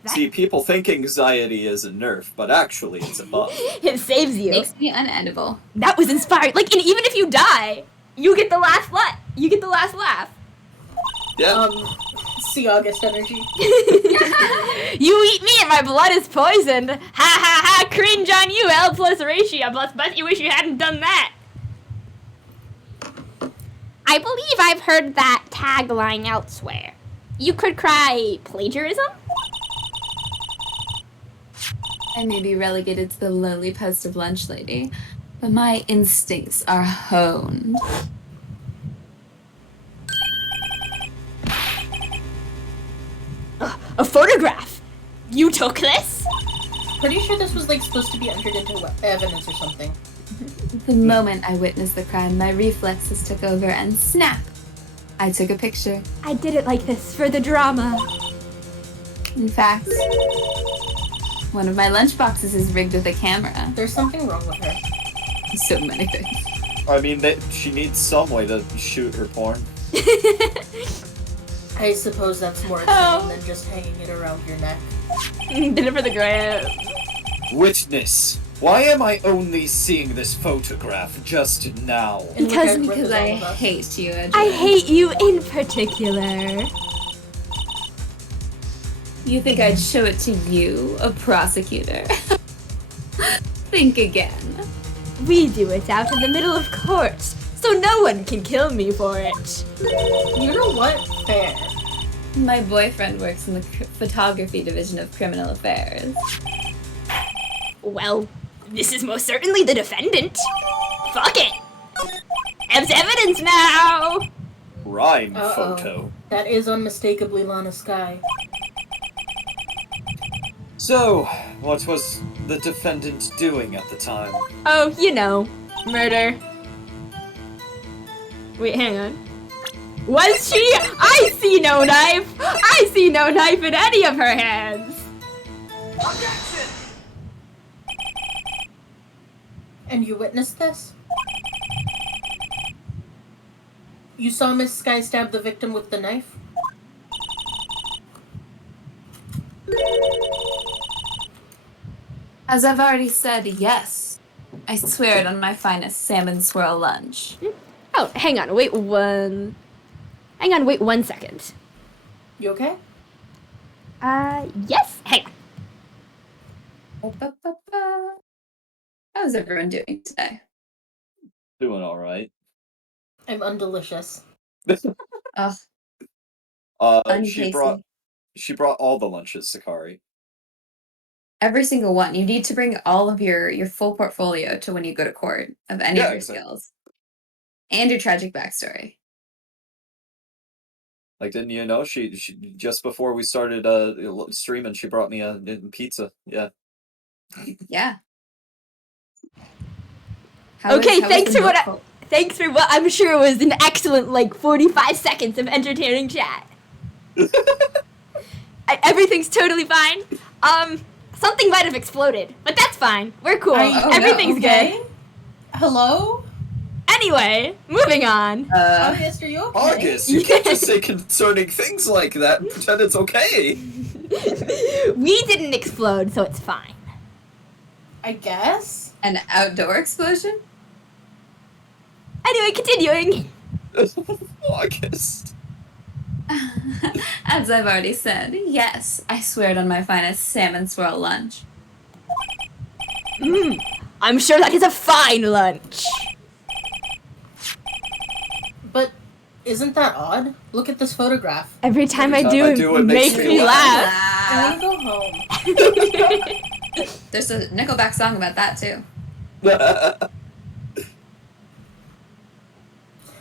See, people think anxiety is a nerf, but actually it's a bug. It saves you. Makes me unedible. That was inspired. Like, and even if you die, you get the last laugh. You get the last laugh. Yeah. See August energy. You eat me and my blood is poisoned. Ha ha ha, cringe on you, L plus ratio. But you wish you hadn't done that. I believe I've heard that tagline elsewhere. You could cry plagiarism? I may be relegated to the lowly post of lunch lady, but my instincts are honed. A photograph? You took this? Pretty sure this was like supposed to be entered into evidence or something. The moment I witnessed the crime, my reflexes took over and snap! I took a picture. I did it like this for the drama. In fact, one of my lunch boxes is rigged with a camera. There's something wrong with her. So many things. I mean, she needs some way to shoot her porn. I suppose that's more exciting than just hanging it around your neck. Did it for the gram. Witness. Why am I only seeing this photograph just now? In which Because- Edgeworth Because is I all of us. hate you, Edgeworth. I hate you in particular. You think I'd show it to you, a prosecutor? Think again. We do it out in the middle of court, so no one can kill me for it. You know what? Fair. My boyfriend works in the photography division of criminal affairs. Well, this is most certainly the defendant. Fuck it. There's evidence now. Rhyme Uh-oh. photo. That is unmistakably Lana Sky. So, what was the defendant doing at the time? Oh, you know, murder. Wait, hang on. Was she? I see no knife. I see no knife in any of her hands. And you witnessed this? You saw Miss Sky stab the victim with the knife? As I've already said, yes. I swear it on my finest salmon swirl lunch. Oh, hang on. Wait one second. You okay? Yes. Hang on. How's everyone doing today? Doing alright. I'm undelicious. Ugh, She brought all the lunches, Sakari. every single one. You need to bring all of your full portfolio to when you go to court of any Yeah, of your exactly. skills. And your tragic backstory. Like, didn't you know? She just before we started streaming, she brought me a pizza. Yeah. Yeah. Okay, thanks for what I'm sure was an excellent, 45 seconds of entertaining chat. Everything's totally fine. Something might have exploded, but that's fine. We're cool. Everything's good. Hello? Anyway, moving on. August, are you okay? August, you can't just say concerning things like that and pretend it's okay. We didn't explode, so it's fine. I guess? An outdoor explosion? Anyway, continuing. August. As I've already said, yes, I swear it on my finest salmon swirl lunch. I'm sure that is a fine lunch. But isn't that odd? Look at this photograph. Every time, Every I, time do, I it do, it makes me laugh. I want to go home. There's a Nickelback song about that too.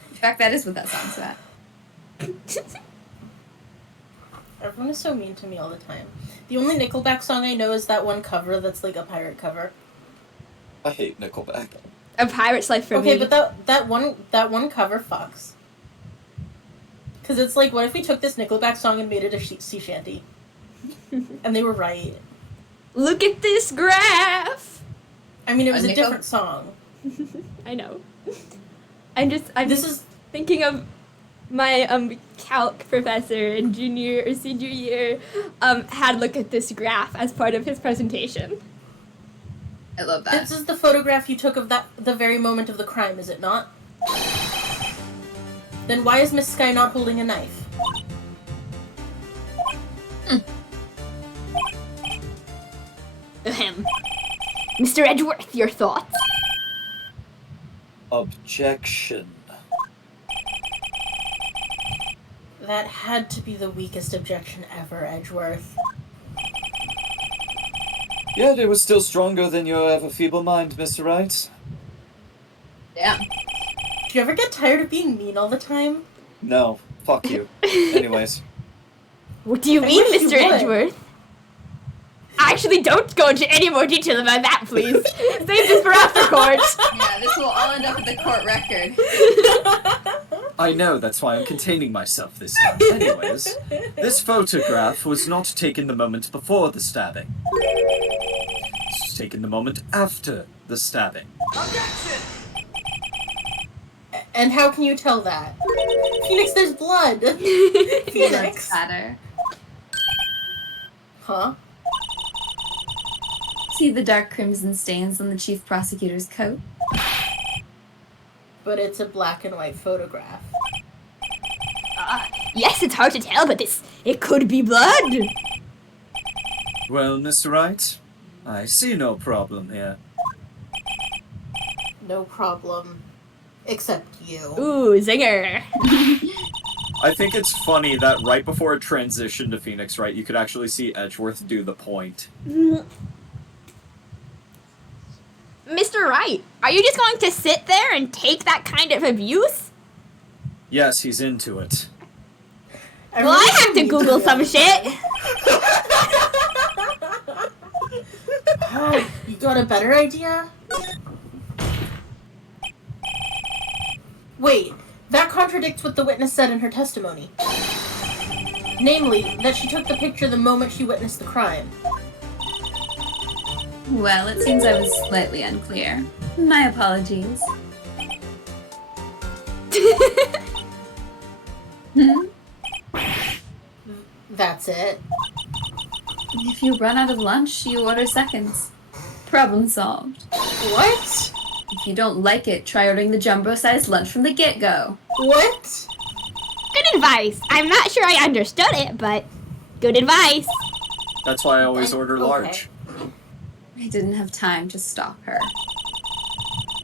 In fact, that is what that song's about. Everyone is so mean to me all the time. The only Nickelback song I know is that one cover that's like a pirate cover. I hate Nickelback. A pirate's life for me. Okay, but that one cover fucks. Cause it's like, what if we took this Nickelback song and made it a sea shanty? And they were right. Look at this graph. I mean, it was a Nickel- different song. I know. I'm This just is thinking of my calc professor in junior or senior year had look at this graph as part of his presentation. I love that. this is the photograph you took of the very moment of the crime, is it not? Then why is Miss Sky not holding a knife? Ahem. Mr. Edgeworth, your thoughts? Objection. That had to be the weakest objection ever, Edgeworth. Yet it was still stronger than your ever feeble mind, Mr. Wright. Yeah. Do you ever get tired of being mean all the time? No, fuck you. Anyways. What do you I mean, wish you Mr. would. Edgeworth? Actually, don't go into any more detail about that, please. Save this for after court. Yeah, this will all end up in the court record. I know, that's why I'm containing myself this time. Anyways, this photograph was not taken the moment before the stabbing. This was taken the moment after the stabbing. And how can you tell that? Phoenix, there's blood! Phoenix. Matter. Huh? see the dark crimson stains on the chief prosecutor's coat. But it's a black and white photograph. Yes, it's hard to tell, but it could be blood. Well, Mr. Wright, I see no problem here. No problem. Except you. Ooh, zinger. I think it's funny that right before it transitioned to Phoenix Wright, you could actually see Edgeworth do the point. Mr. Wright, are you just going to sit there and take that kind of abuse? Yes, he's into it. Well, I have to Google some shit. You got a better idea? Wait, that contradicts what the witness said in her testimony. Namely, that she took the picture the moment she witnessed the crime. Well, it seems I was slightly unclear. My apologies. That's it. If you run out of lunch, you order seconds. Problem solved. What? If you don't like it, try ordering the jumbo-sized lunch from the get-go. What? Good advice. I'm not sure I understood it, but good advice. That's why I always order large. I didn't have time to stop her.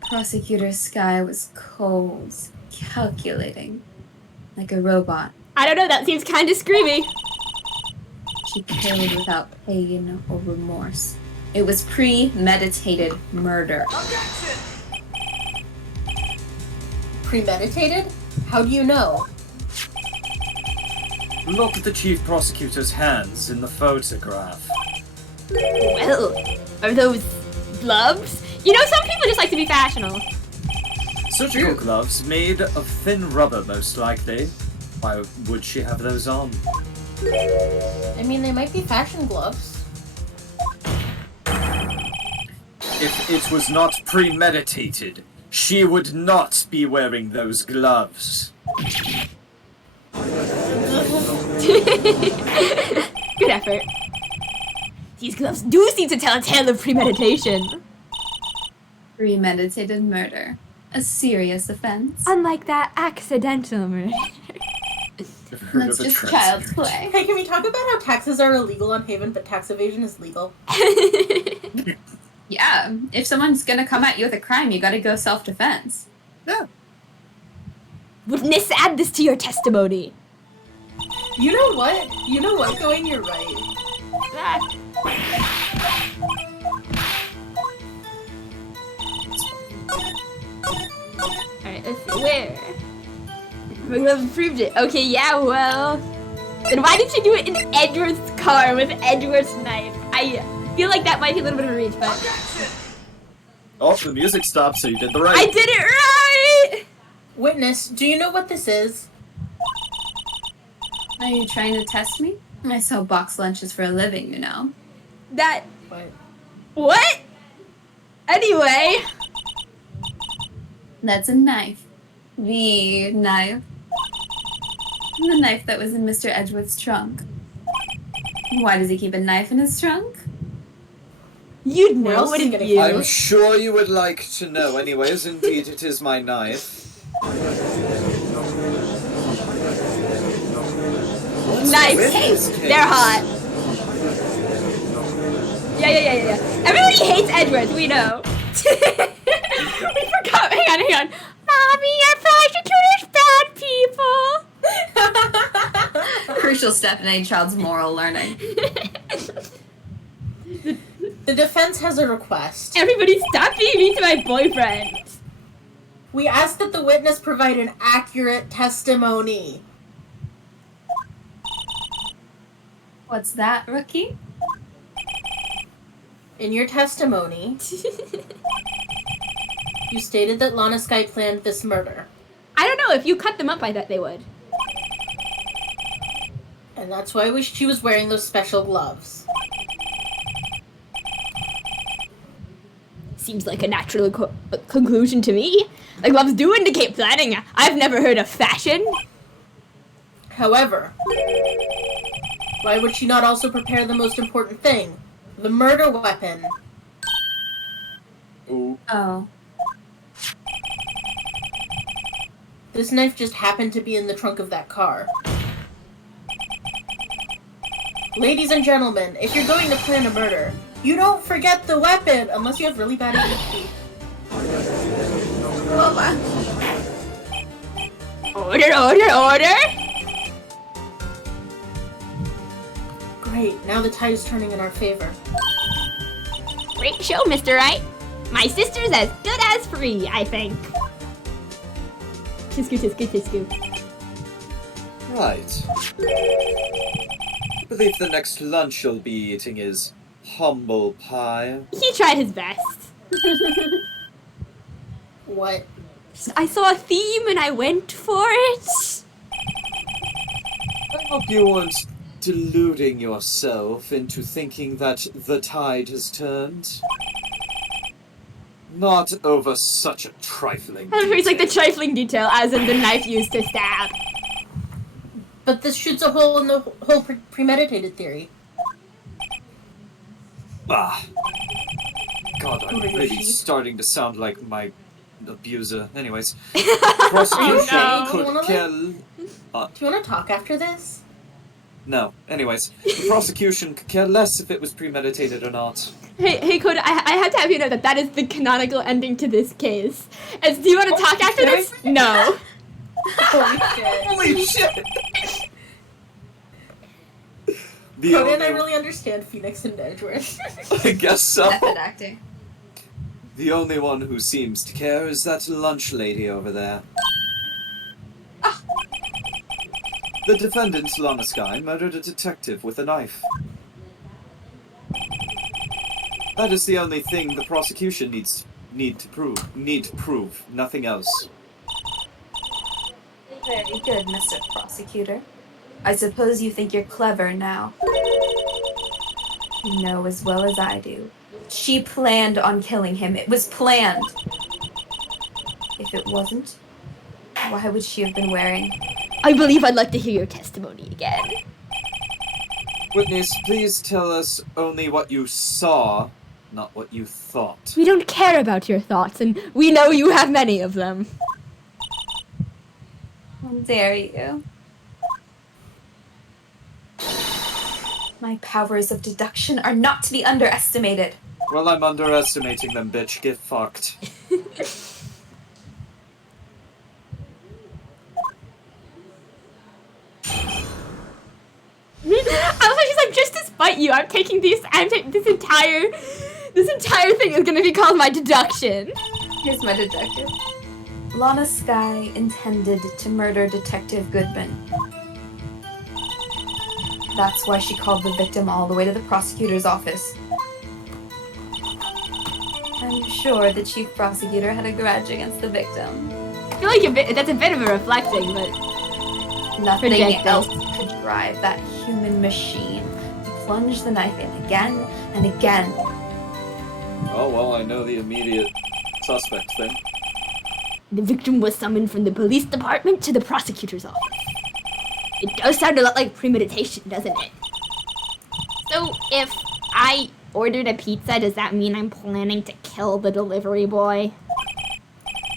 Prosecutor Skye was cold, calculating, like a robot. I don't know, that seems kind of screamy. She killed without pain or remorse. It was premeditated murder. Premeditated? How do you know? Look at the chief prosecutor's hands in the photograph. Well, are those gloves? You know, some people just like to be fashionable. Surgical gloves made of thin rubber, most likely. Why would she have those on? I mean, they might be fashion gloves. If it was not premeditated, she would not be wearing those gloves. Good effort. These gloves do seem to tell a tale of premeditation. Premeditated murder. A serious offense. Unlike that accidental murder. That's just child's play. Hey, can we talk about how taxes are illegal on Haven, but tax evasion is legal? Yeah, if someone's gonna come at you with a crime, you gotta go self-defense. Yeah. Witness, add this to your testimony. You know what? You know what, Gawain, you're right. Alright, let's see, where? We have proved it. Okay, yeah, well... Then why did she do it in Edward's car with Edward's knife? I feel like that might be a little bit of a reach, but... Oh, the music stopped, so you did the right. I did it right! Witness, do you know what this is? Are you trying to test me? I sell box lunches for a living, you know. That... What? What? Anyway... That's a knife. The knife. The knife that was in Mr. Edgeworth's trunk. Why does he keep a knife in his trunk? You'd Where know, else is he wouldn't gonna you? I'm sure you would like to know. Anyways, indeed, it is my knife. Nice. Hey, they're hot. Yeah. Everybody hates Edward, we know. We forgot. Hang on. Mommy, our prosecutors bad people. Crucial step in any child's moral learning. The defense has a request. Everybody stop being mean to my boyfriend. We ask that the witness provide an accurate testimony. What's that, rookie? In your testimony, you stated that Lana Skye planned this murder. I don't know, if you cut them up, I bet they would. And that's why she was wearing those special gloves. Seems like a natural conclusion to me. The gloves do indicate planning. I've never heard of fashion. However, why would she not also prepare the most important thing? The murder weapon. Ooh. Oh. This knife just happened to be in the trunk of that car. Ladies and gentlemen, if you're going to plan a murder, you don't forget the weapon unless you have really bad ADHD. Order! Great, now the tide is turning in our favor. Great show, Mr. Wright. My sister's as good as free, I think. Tisku. Right. I believe the next lunch you'll be eating is humble pie. He tried his best. What? I saw a theme and I went for it. I hope you weren't deluding yourself into thinking that the tide has turned. Not over such a trifling I it's like the detail. trifling detail, as in the knife used to stab. But this shoots a hole in the whole premeditated theory. Ah. God, I'm Over your really sheet. starting to sound like my abuser. Anyways, prosecution no. could Wanna kill... Do you want to talk after this? No. Anyways, the prosecution could care less if it was premeditated or not. Hey, Kota, I have to have you know that is the canonical ending to this case. Do you want to talk after this? No. Holy shit. Holy shit! The Coda and I only, really understand Phoenix and Edgeworth. I guess so. Method acting. The only one who seems to care is that lunch lady over there. The defendant, Lana Sky, murdered a detective with a knife. That is the only thing the prosecution need to prove, nothing else. Very good, Mr. Prosecutor. I suppose you think you're clever now. You know as well as I do. She planned on killing him. It was planned. If it wasn't, why would she have been wearing... I believe I'd like to hear your testimony again. Witness, please tell us only what you saw, not what you thought. We don't care about your thoughts, and we know you have many of them. How dare you? My powers of deduction are not to be underestimated. Well, I'm underestimating them, bitch. Get fucked. I was like, she's like, just to spite you, I'm taking this entire thing is gonna be called my deduction. Here's my deductive. Lana Sky intended to murder Detective Goodman. That's why she called the victim all the way to the prosecutor's office. I'm sure the chief prosecutor had a grudge against the victim. I feel like that's a bit of a reflecting, but Nothing Projected. else could drive that human machine to plunge the knife in again and again. Oh, well, I know the immediate suspect thing. the victim was summoned from the police department to the prosecutor's office. It does sound a lot like premeditation, doesn't it? So, if I ordered a pizza, does that mean I'm planning to kill the delivery boy?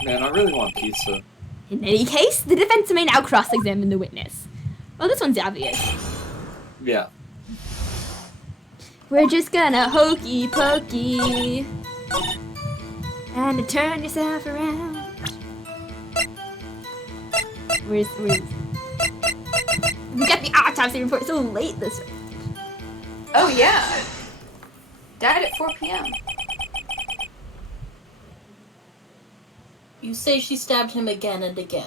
Man, I really want pizza. In any case, the defense may now cross-examine the witness. Well, this one's obvious. Yeah. We're just gonna hokey pokey and turn yourself around. Where's we got the autopsy report so late this week. Oh yeah. Died at 4 p.m. You say she stabbed him again and again.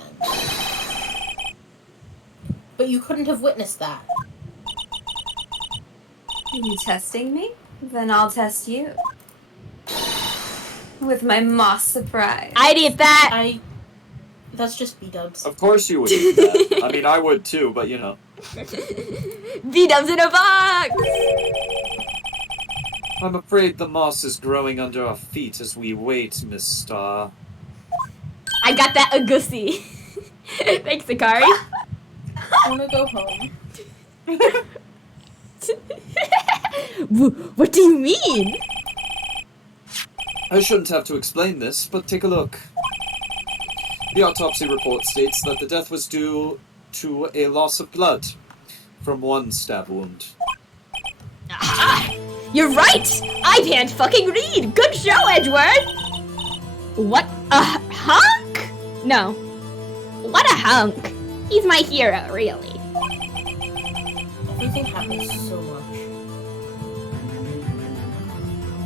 But you couldn't have witnessed that. Are you testing me? Then I'll test you. With my moss surprise. I'd eat that. That's just B-dubs. Of course you would do that. I mean, I would too, but you know. B-dubs in a box. I'm afraid the moss is growing under our feet as we wait, Miss Star. I got that Agusi. Thanks, Akari. I wanna go home. What do you mean? I shouldn't have to explain this, but take a look. The autopsy report states that the death was due to a loss of blood from one stab wound. Aha! You're right! I can't fucking read! Good show, Edgeworth! What a hunk? No. What a hunk. He's my hero, really. Everything happens so much.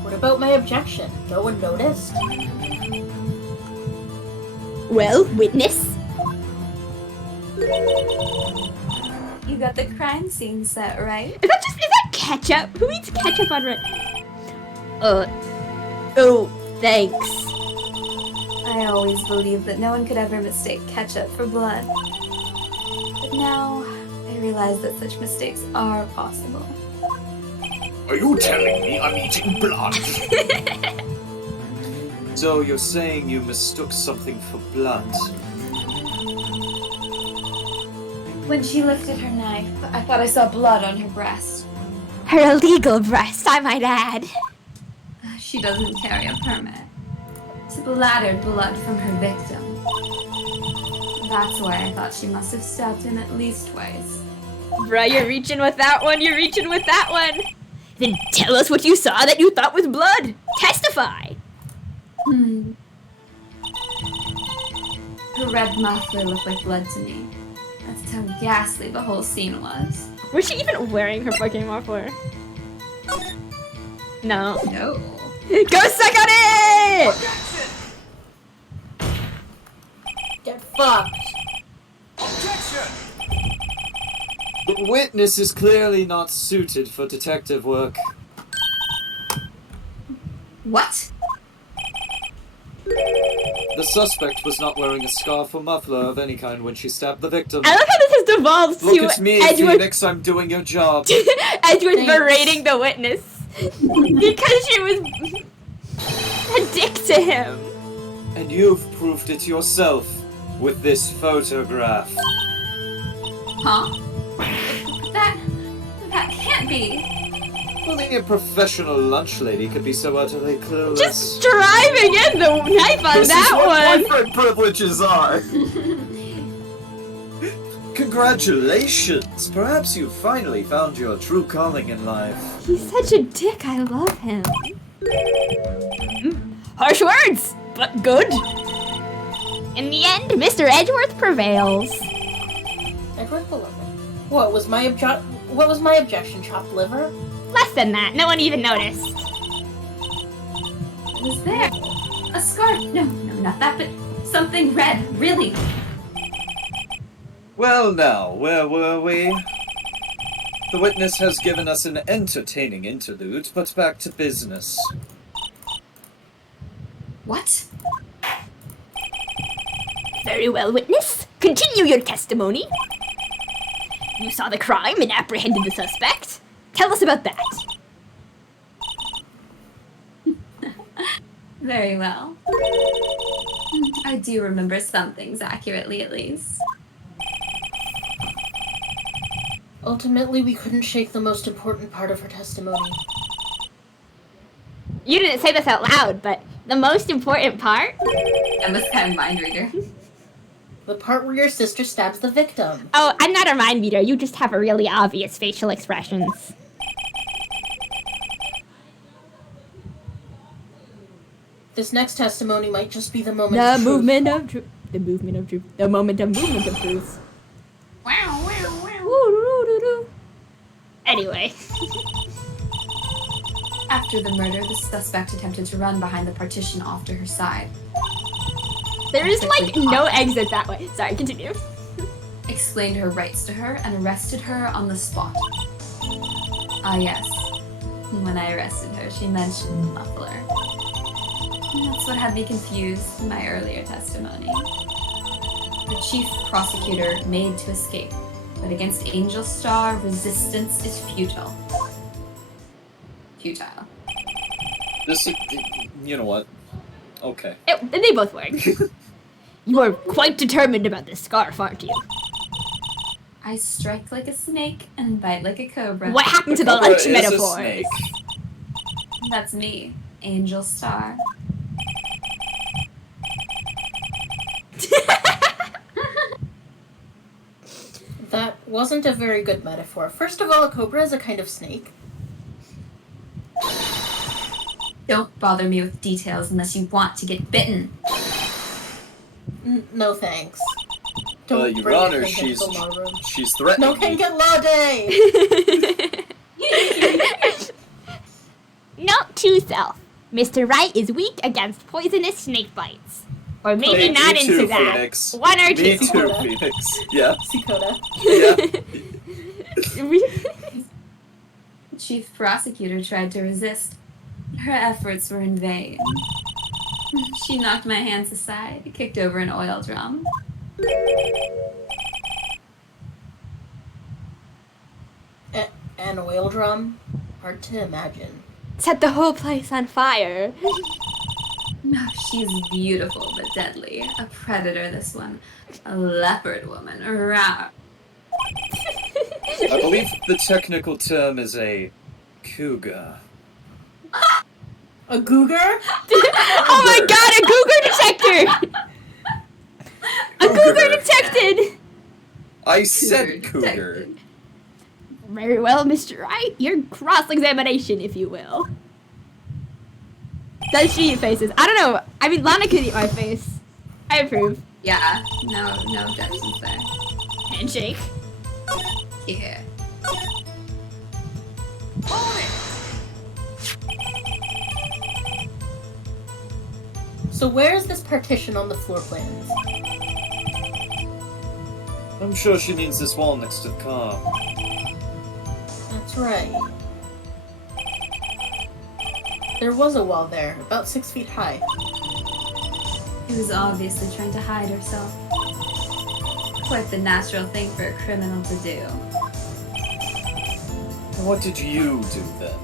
What about my objection? No one noticed? Well, witness? You got the crime scene set, right? Is that ketchup? Who eats ketchup on oh, thanks. I always believed that no one could ever mistake ketchup for blood. But now, I realize that such mistakes are possible. Are you telling me I'm eating blood? So you're saying you mistook something for blood? When she lifted her knife, I thought I saw blood on her breast. Her illegal breast, I might add. She doesn't carry a permit. Splattered blood from her victim. That's why I thought she must have stabbed him at least twice. Bruh, you're reaching with that one, you're reaching with that one. Then tell us what you saw that you thought was blood. Testify. Her red muffler looked like blood to me. That's how ghastly the whole scene was. Was she even wearing her fucking muffler? No. No. Go suck on it! Get fucked. The witness is clearly not suited for detective work. What? The suspect was not wearing a scarf or muffler of any kind when she stabbed the victim. I love how this has devolved Look to at me, Edgeworth, Phoenix, I'm doing your job. Edgeworth Thanks. berating the witness. Because she was a dick to him. And you've proved it yourself with this photograph. Huh? That can't be. Only a professional lunch lady could be so utterly clueless. Just driving in the knife on This is that what one. boyfriend privileges are. Congratulations! Perhaps you finally found your true calling in life. He's such a dick. I love him. Harsh words, but good. In the end, Mr. Edgeworth prevails. Edward Beloved. What was my objection? Chopped liver? Less than that. No one even noticed. What was there? A scarf? No, not that, but something red, really. Well now, where were we? The witness has given us an entertaining interlude, but back to business. What? Very well, witness. Continue your testimony. You saw the crime and apprehended the suspect. Tell us about that. Very well. I do remember some things accurately, at least. Ultimately, we couldn't shake the most important part of her testimony. You didn't say this out loud, but the most important part? I'm this kind of mind reader. The part where your sister stabs the victim. Oh, I'm not a mind reader. You just have really obvious facial expressions. This next testimony might just be the moment The of truth. movement of truth. The movement of truth. The moment of movement of truth. Wow, wow, wow. Woo-doo-doo-doo-doo. Anyway. After the murder, the suspect attempted to run behind the partition off to her side. There is, like, no exit that way. Sorry, continue. Explained her rights to her and arrested her on the spot. Ah, yes. When I arrested her, she mentioned muffler. That's what had me confused in my earlier testimony. The chief prosecutor made to escape, but against Angel Star, resistance is futile. Futile. This is, you know what? Okay. They both work. You are quite determined about this scarf, aren't you? I strike like a snake and bite like a cobra. What happened to the Cobra lunch is a metaphors? snake. That's me, Angel Star. wasn't a very good metaphor. First of all, a cobra is a kind of snake. Don't bother me with details unless you want to get bitten. No thanks. Don't Your bring Honor, anything into the law room. she's threatening No can me. get law day! Note to self. Mr. Wright is weak against poisonous snake bites. Or maybe Hey, not me into too, that. Phoenix. One or Me two. too, Phoenix. Yeah. See Kota. Yeah. The chief prosecutor tried to resist. Her efforts were in vain. She knocked my hands aside, kicked over an oil drum. An oil drum? Hard to imagine. Set the whole place on fire. Oh, she's beautiful but deadly. A predator, this one. A leopard woman. Rawr. I believe the technical term is a cougar. A cougar? Oh my god, a cougar detector! A cougar detected! I said cougar. Detected. Very well, Mr. Wright. Your cross-examination, if you will. Does she eat faces? I don't know. I mean, Lana could eat my face. I approve. Yeah, no objections there. Handshake. Here. So where is this partition on the floor plans? I'm sure she means this wall next to the car. That's right. There was a wall there, about 6 feet high. She was obviously trying to hide herself. Quite the natural thing for a criminal to do. What did you do then?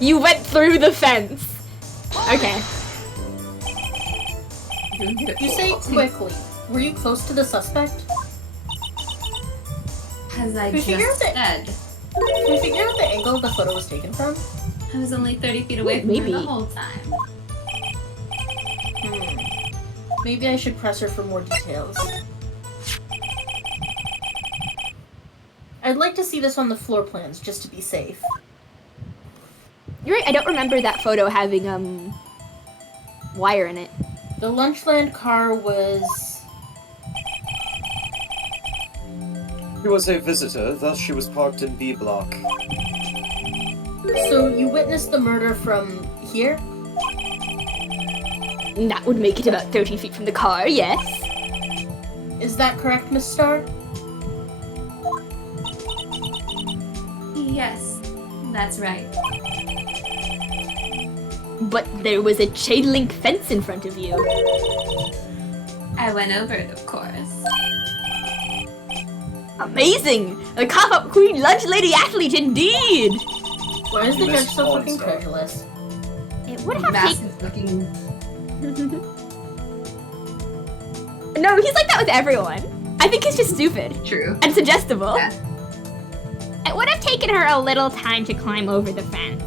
You went through the fence. Okay. You say quickly. Were you close to the suspect? As I We just figured that- said, Can we figure out the angle the photo was taken from? I was only 30 feet away from Maybe. her the whole time. Maybe I should press her for more details. I'd like to see this on the floor plans, just to be safe. You're right, I don't remember that photo having, wire in it. The Lunchland car was... She was a visitor, thus she was parked in B block. So you witnessed the murder from here? That would make it about 30 feet from the car, yes. Is that correct, Miss Starr? Yes, that's right. But there was a chain link fence in front of you. I went over it, of course. Amazing! A cop-up queen lunch lady athlete indeed! Why is You the judge missed so one fucking star. credulous? It would have taken... Massive looking. No, he's like that with everyone. I think he's just stupid True. and suggestible. Yeah. It would have taken her a little time to climb over the fence.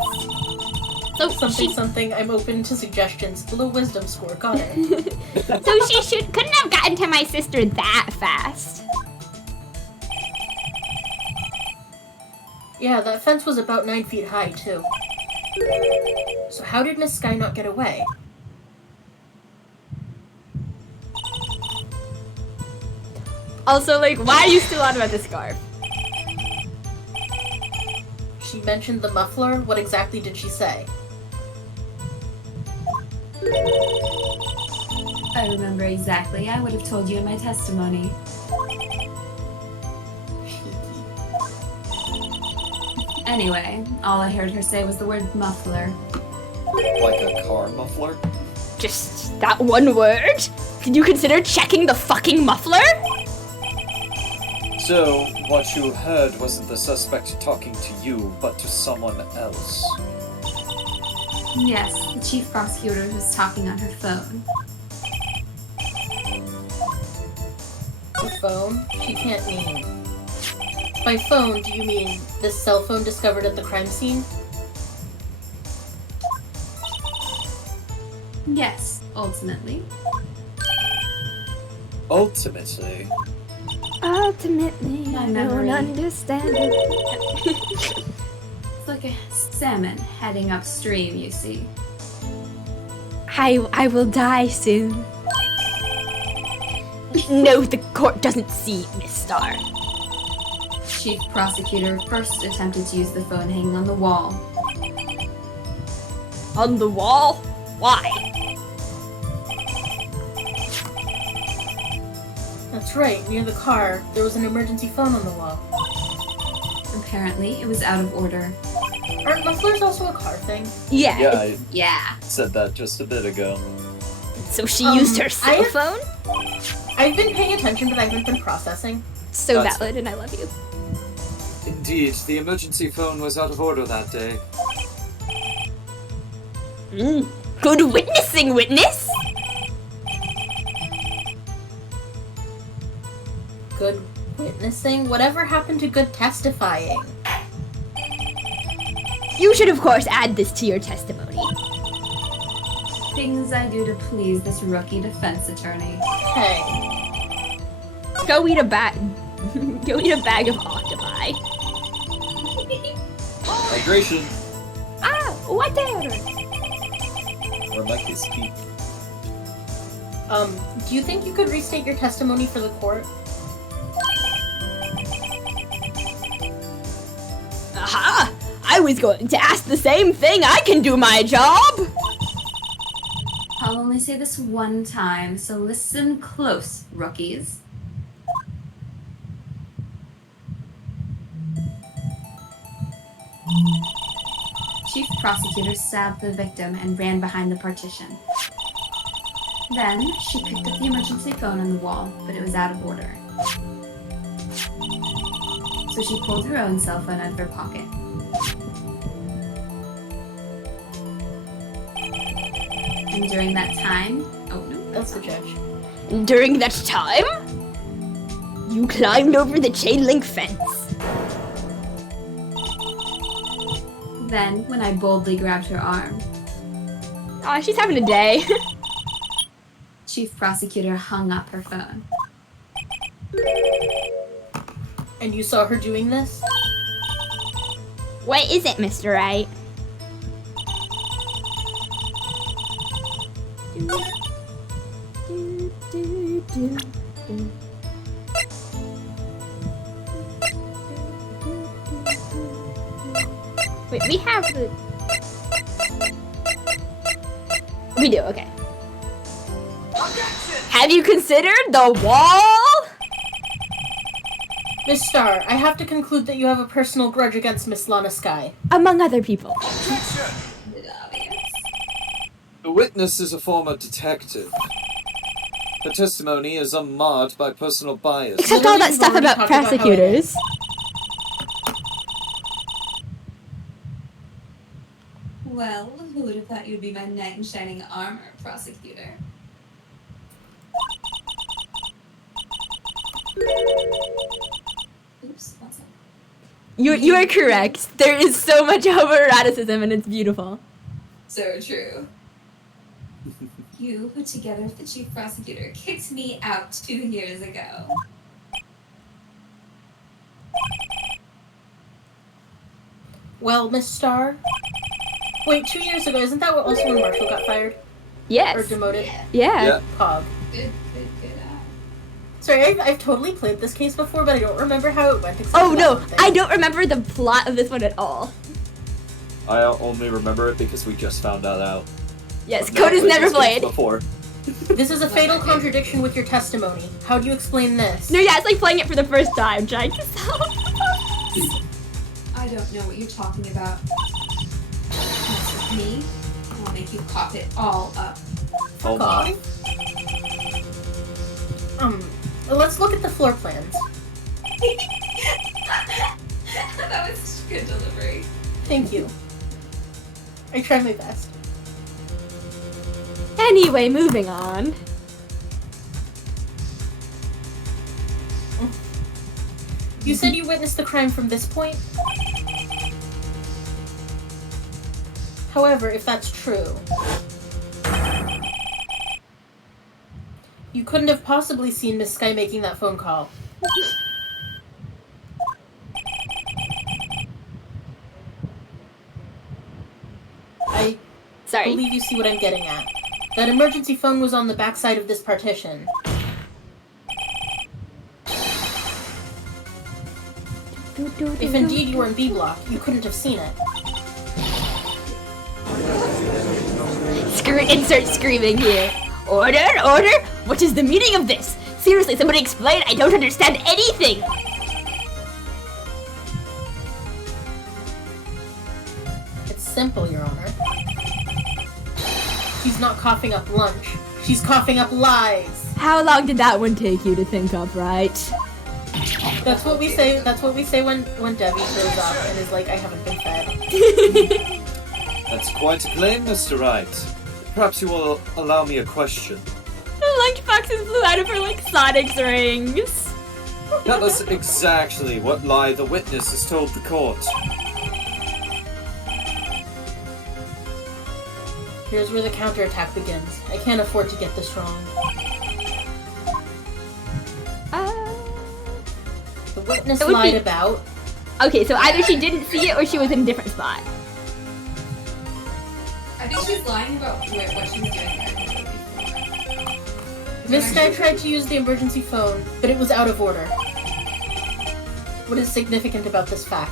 So Something, I'm open to suggestions. Low wisdom score, got it. she couldn't have gotten to my sister that fast. Yeah, that fence was about 9 feet high, too. So how did Miss Sky not get away? Also, like, why are you still on about the scarf? She mentioned the muffler. What exactly did she say? I remember exactly. I would have told you in my testimony. Anyway, all I heard her say was the word muffler. Like a car muffler? Just that one word? Did you consider checking the fucking muffler? So, what you heard wasn't the suspect talking to you, but to someone else. Yes, the chief prosecutor was talking on her phone. The phone? She can't mean... By phone, do you mean this cell phone discovered at the crime scene? Yes, ultimately. Ultimately, Ultimately, My I memory. don't understand it. It's like a salmon heading upstream, you see. I will die soon. No, the court doesn't see, Miss Star. Chief Prosecutor first attempted to use the phone hanging on the wall. On the wall? Why? That's right, near the car, there was an emergency phone on the wall. Apparently, it was out of order. Aren't mufflers also a car thing? Yeah. yeah, I Yeah. said that just a bit ago. So she used her cell I- phone? I've been paying attention, but I haven't been processing. So That's- valid, and I love you. Indeed, the emergency phone was out of order that day. Good witnessing, witness! Good witnessing? Whatever happened to good testifying? You should, of course, add this to your testimony. Things I do to please this rookie defense attorney. Hey. Go eat a bag. Go eat a bag of octopi. Migration! Ah, water! Or Mikey's feet. Do you think you could restate your testimony for the court? Aha! I was going to ask the same thing. I can do my job. I'll only say this one time, so listen close, rookies. Chief Prosecutor stabbed the victim and ran behind the partition. Then, she picked up the emergency phone on the wall, but it was out of order. So she pulled her own cell phone out of her pocket. And during that time... Oh, no. That's the judge. During that time, you climbed over the chain link fence. Then, when I boldly grabbed her arm, Aw, she's having a day. Chief Prosecutor hung up her phone. And you saw her doing this? What is it, Mr. Wright? Wait, we have the... We do, okay. Have you considered the wall? Miss Starr, I have to conclude that you have a personal grudge against Miss Lana Sky. Among other people. The witness is a former detective. Her testimony is unmarred by personal bias. Except all that stuff Literally, about we've already talked about how it prosecutors. Well, who would have thought you'd be my knight in shining armor, prosecutor? Oops, what's that? You are correct. There is so much homoeroticism and it's beautiful. So true. You, who together with the chief prosecutor, kicked me out 2 years ago. Well, Miss Starr? Wait, 2 years ago, isn't that also when Marshall got fired? Or Yes. demoted? Yeah. Pog. Good. Sorry, I've totally played this case before, but I don't remember how it went. Except Oh for that no, one thing. I don't remember the plot of this one at all. I only remember it because we just found that out. Yes, I've Coda's never this game played. before. This is a fatal contradiction with your testimony. How do you explain this? No, yeah, it's like playing it for the first time, trying to solve. I don't know what you're talking about. Mess with me, I'll make you cough it all up. Oh my. Let's look at the floor plans. That was such good delivery. Thank you. I tried my best. Anyway, moving on. You said you witnessed the crime from this point? However, if that's true, You couldn't have possibly seen Miss Sky making that phone call. I Sorry. believe you see what I'm getting at. That emergency phone was on the backside of this partition. If indeed you were in B block, you couldn't have seen it. Insert screaming here. Order, order! What is the meaning of this? Seriously, somebody explain. I don't understand anything. It's simple, Your Honor. She's not coughing up lunch. She's coughing up lies. How long did that one take you to think up, right? That's what we say. That's what we say when Debbie shows up and is like, "I haven't been fed." That's quite a claim, Mr. Wright. Perhaps you will allow me a question. The lunchboxes flew out of her like Sonic's rings. Tell us exactly what lie the witness has told the court. Here's where the counterattack begins. I can't afford to get this wrong. The witness It would lied be- about. Okay, so either she didn't see it or she was in a different spot. I think she's lying about what she was doing there. Miss Sky tried to use the emergency phone, but it was out of order. What is significant about this fact?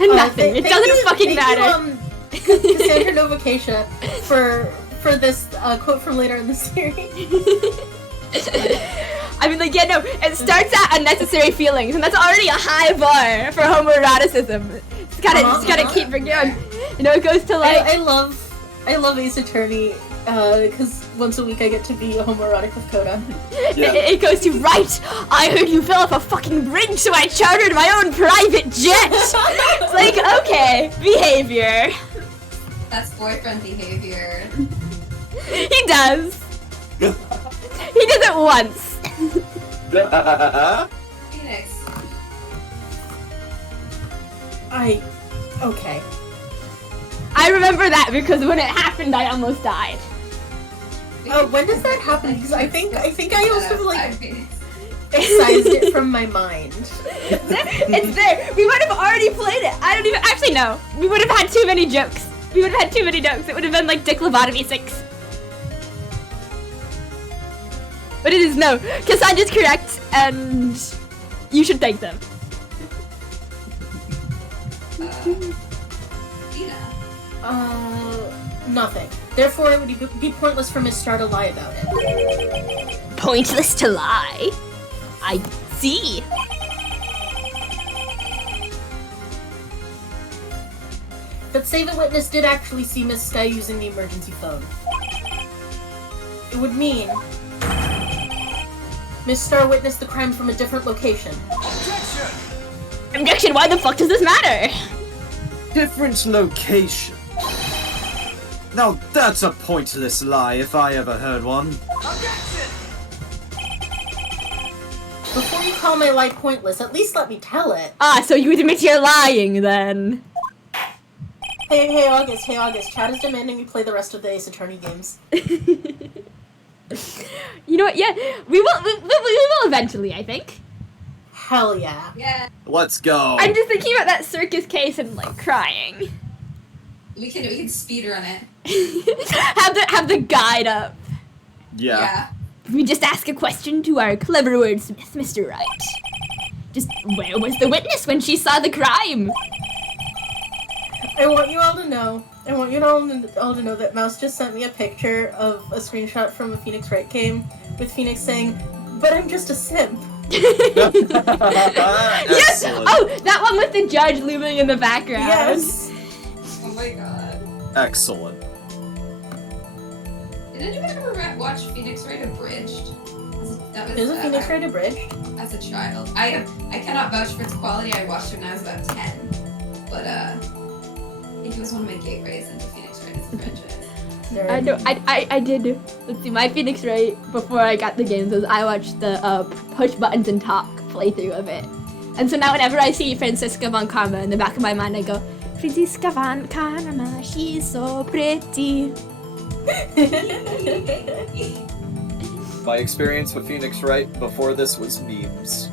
Nothing. It doesn't fucking matter. Cassandra Novocacia for this quote from later in the series. I mean, like, yeah, no, it starts at unnecessary feelings, and that's already a high bar for homoeroticism. It's gotta keep it going. You know, it goes to like. I love Ace Attorney, because once a week I get to be homoerotic with Kota. Yeah. It goes to right. I heard you fell off a fucking bridge, so I chartered my own private jet. It's like, okay, behavior. That's boyfriend behavior. He does. He does it once. Phoenix. Okay. I remember that because when it happened, I almost died. When does that happen? Because I think I also like excised it from my mind. It's there. We would have already played it. I don't even actually know. We would have had too many jokes. We would have had too many jokes. It would have been like Dick Lobotomy 6. But it is no. Cassandra's correct, and you should thank them. Nothing. Therefore, it would be pointless for Miss Star to lie about it. Pointless to lie. I see. But say the witness did actually see Miss Sky using the emergency phone. It would mean Miss Star witnessed the crime from a different location. Objection, why the fuck does this matter? Different location. Now that's a pointless lie if I ever heard one. Before you call my lie pointless, at least let me tell it. Ah, so you admit you're lying then. Hey August, Chad is demanding we play the rest of the Ace Attorney games. You know what, yeah, we will eventually, I think. Hell yeah. Yeah. Let's go. I'm just thinking about that circus case and like crying. We can speed run it. have the guide up. Yeah. We just ask a question to our clever wordsmith, Mr. Wright. Just where was the witness when she saw the crime? I want you all to know that Mouse just sent me a picture of a screenshot from a Phoenix Wright game with Phoenix saying, "But I'm just a simp." Yes! Excellent. Oh, that one with the judge looming in the background. Yes. Oh my god. Excellent. Did anyone ever watch Phoenix Wright Abridged? There's a Phoenix Wright abridged. As a child. I cannot vouch for its quality. I watched it when I was about 10. But I think it was one of my gateways into Phoenix Wright as a franchise. I know. I did. Let's see. My Phoenix Wright before I got the games was I watched the push buttons and talk playthrough of it, and so now whenever I see Francisca von Karma in the back of my mind, I go, Franziska van Kanama, she's so pretty. My experience with Phoenix Wright before this was memes.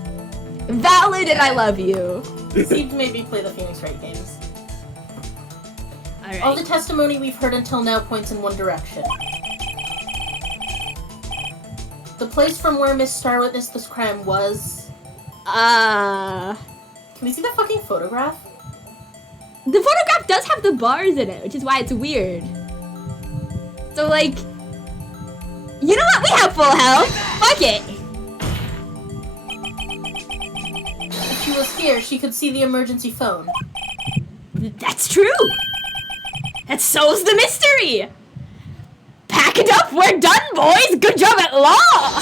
Valid, and I love you. Steve maybe play the Phoenix Wright games. Alright. All the testimony we've heard until now points in one direction. The place from where Miss Star witnessed this crime was... Can we see the fucking photograph? The photograph does have the bars in it, which is why it's weird. So, like... You know what? We have full health! Fuck it! If she was here, she could see the emergency phone. That's true! That solves the mystery! Pack it up! We're done, boys! Good job at law!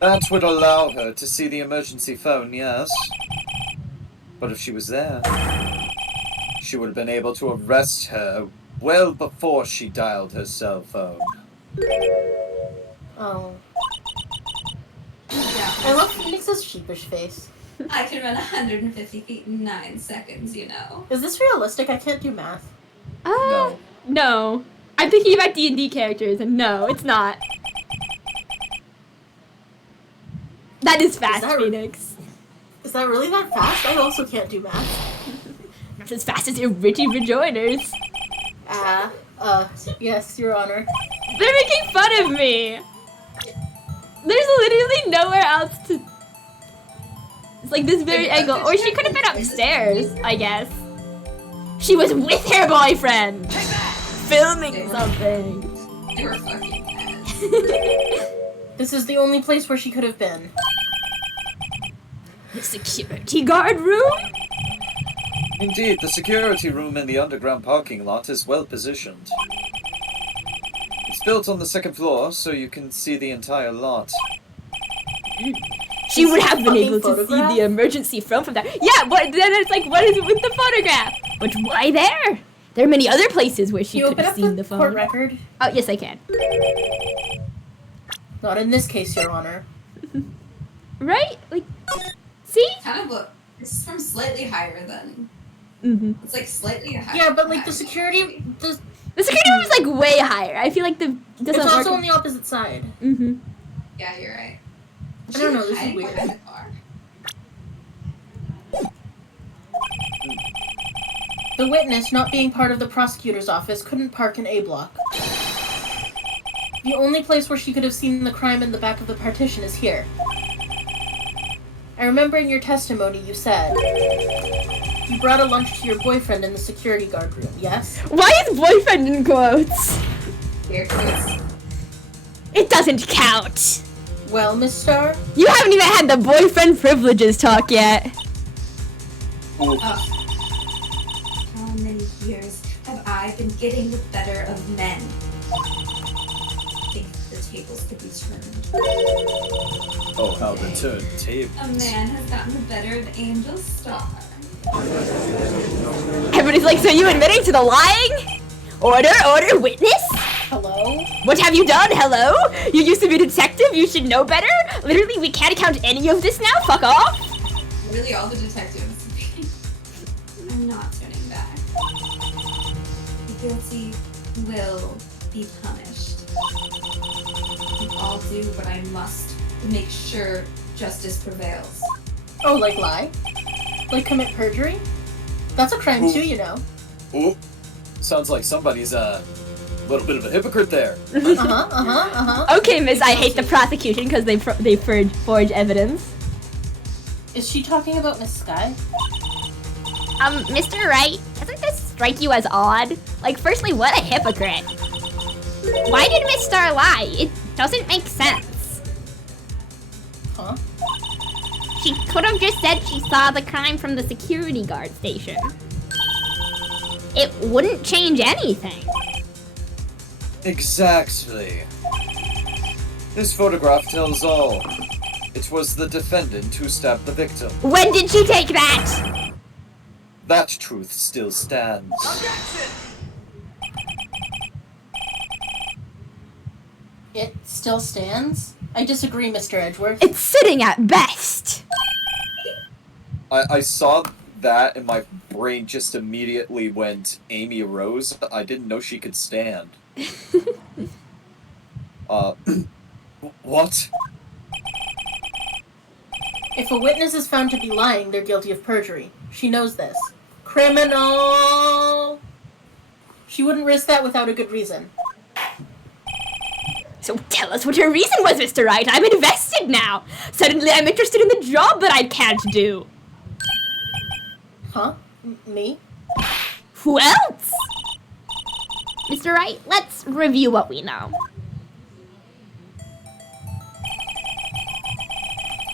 That would allow her to see the emergency phone, yes. But if she was there, she would have been able to arrest her well before she dialed her cell phone. Oh. I love Phoenix's sheepish face. I can run 150 feet in 9 seconds, you know. Is this realistic? I can't do math. No. I'm thinking about D&D characters, and no, it's not. That is fast, Phoenix. Is that really that fast? I also can't do math. Not as fast as your Richie Rejoiners. Yes, Your Honor. They're making fun of me! There's literally nowhere else to... It's like this very angle. Or she could have been upstairs, I guess. She was with her boyfriend! Filming something. They were fucking mad. This is the only place where she could have been. The security guard room? Indeed, the security room in the underground parking lot is well positioned. It's built on the 2nd floor, so you can see the entire lot. She would have been able to photograph? see the emergency phone from there. Yeah, but then it's like, what is it with the photograph? But why there? There are many other places where she Can you could open have up seen the the phone. court record? Oh, yes, I can. Not in this case, Your Honor. Right? Like, see? Kind of look. It's from slightly higher than. Mm-hmm. It's like slightly higher. Yeah, but like the security... The security room is like way higher. I feel like the It's doesn't work. also on the opposite side. Mm-hmm. Yeah, you're right. I don't know, this is Hiding weird. behind the car. The witness, not being part of the prosecutor's office, couldn't park in A block. The only place where she could have seen the crime in the back of the partition is here. I remember in your testimony you said you brought a lunch to your boyfriend in the security guard room, yes? Why is boyfriend in quotes? Here goes. It doesn't count. Well, Miss Star, You haven't even had the boyfriend privileges talk yet. How many years have I been getting the better of men? I think the tables could be turned. Oh, how the turntable. A man has gotten the better of Angel Star. Everybody's like, so you admitting to the lying? Order, witness? hello? What have you done? Hello? You used to be a detective? You should know better? Literally, we can't account any of this now? Fuck off? Really, all the detectives. I'm not turning back. The guilty will be punished. I'll do what I must to make sure justice prevails. Oh, like lie? Like commit perjury? That's a crime too, you know. Ooh, sounds like somebody's a little bit of a hypocrite there. Okay, miss, I hate the prosecution because they forge evidence. Is she talking about Miss Sky? Mr. Wright, doesn't this strike you as odd? Like, firstly, what a hypocrite. Why did Miss Star lie? It doesn't make sense. Huh? She could have just said she saw the crime from the security guard station. It wouldn't change anything. Exactly. This photograph tells all. It was the defendant who stabbed the victim. When did she take that? That truth still stands. It still stands? I disagree, Mr. Edgeworth. It's sitting at best. I saw that, and my brain just immediately went, Amy Rose? I didn't know she could stand. What? If a witness is found to be lying, they're guilty of perjury. She knows this. Criminal! She wouldn't risk that without a good reason. So tell us what your reason was, Mr. Wright. I'm invested now. Suddenly I'm interested in the job that I can't do. Huh? Me? Who else? Mr. Wright, let's review what we know.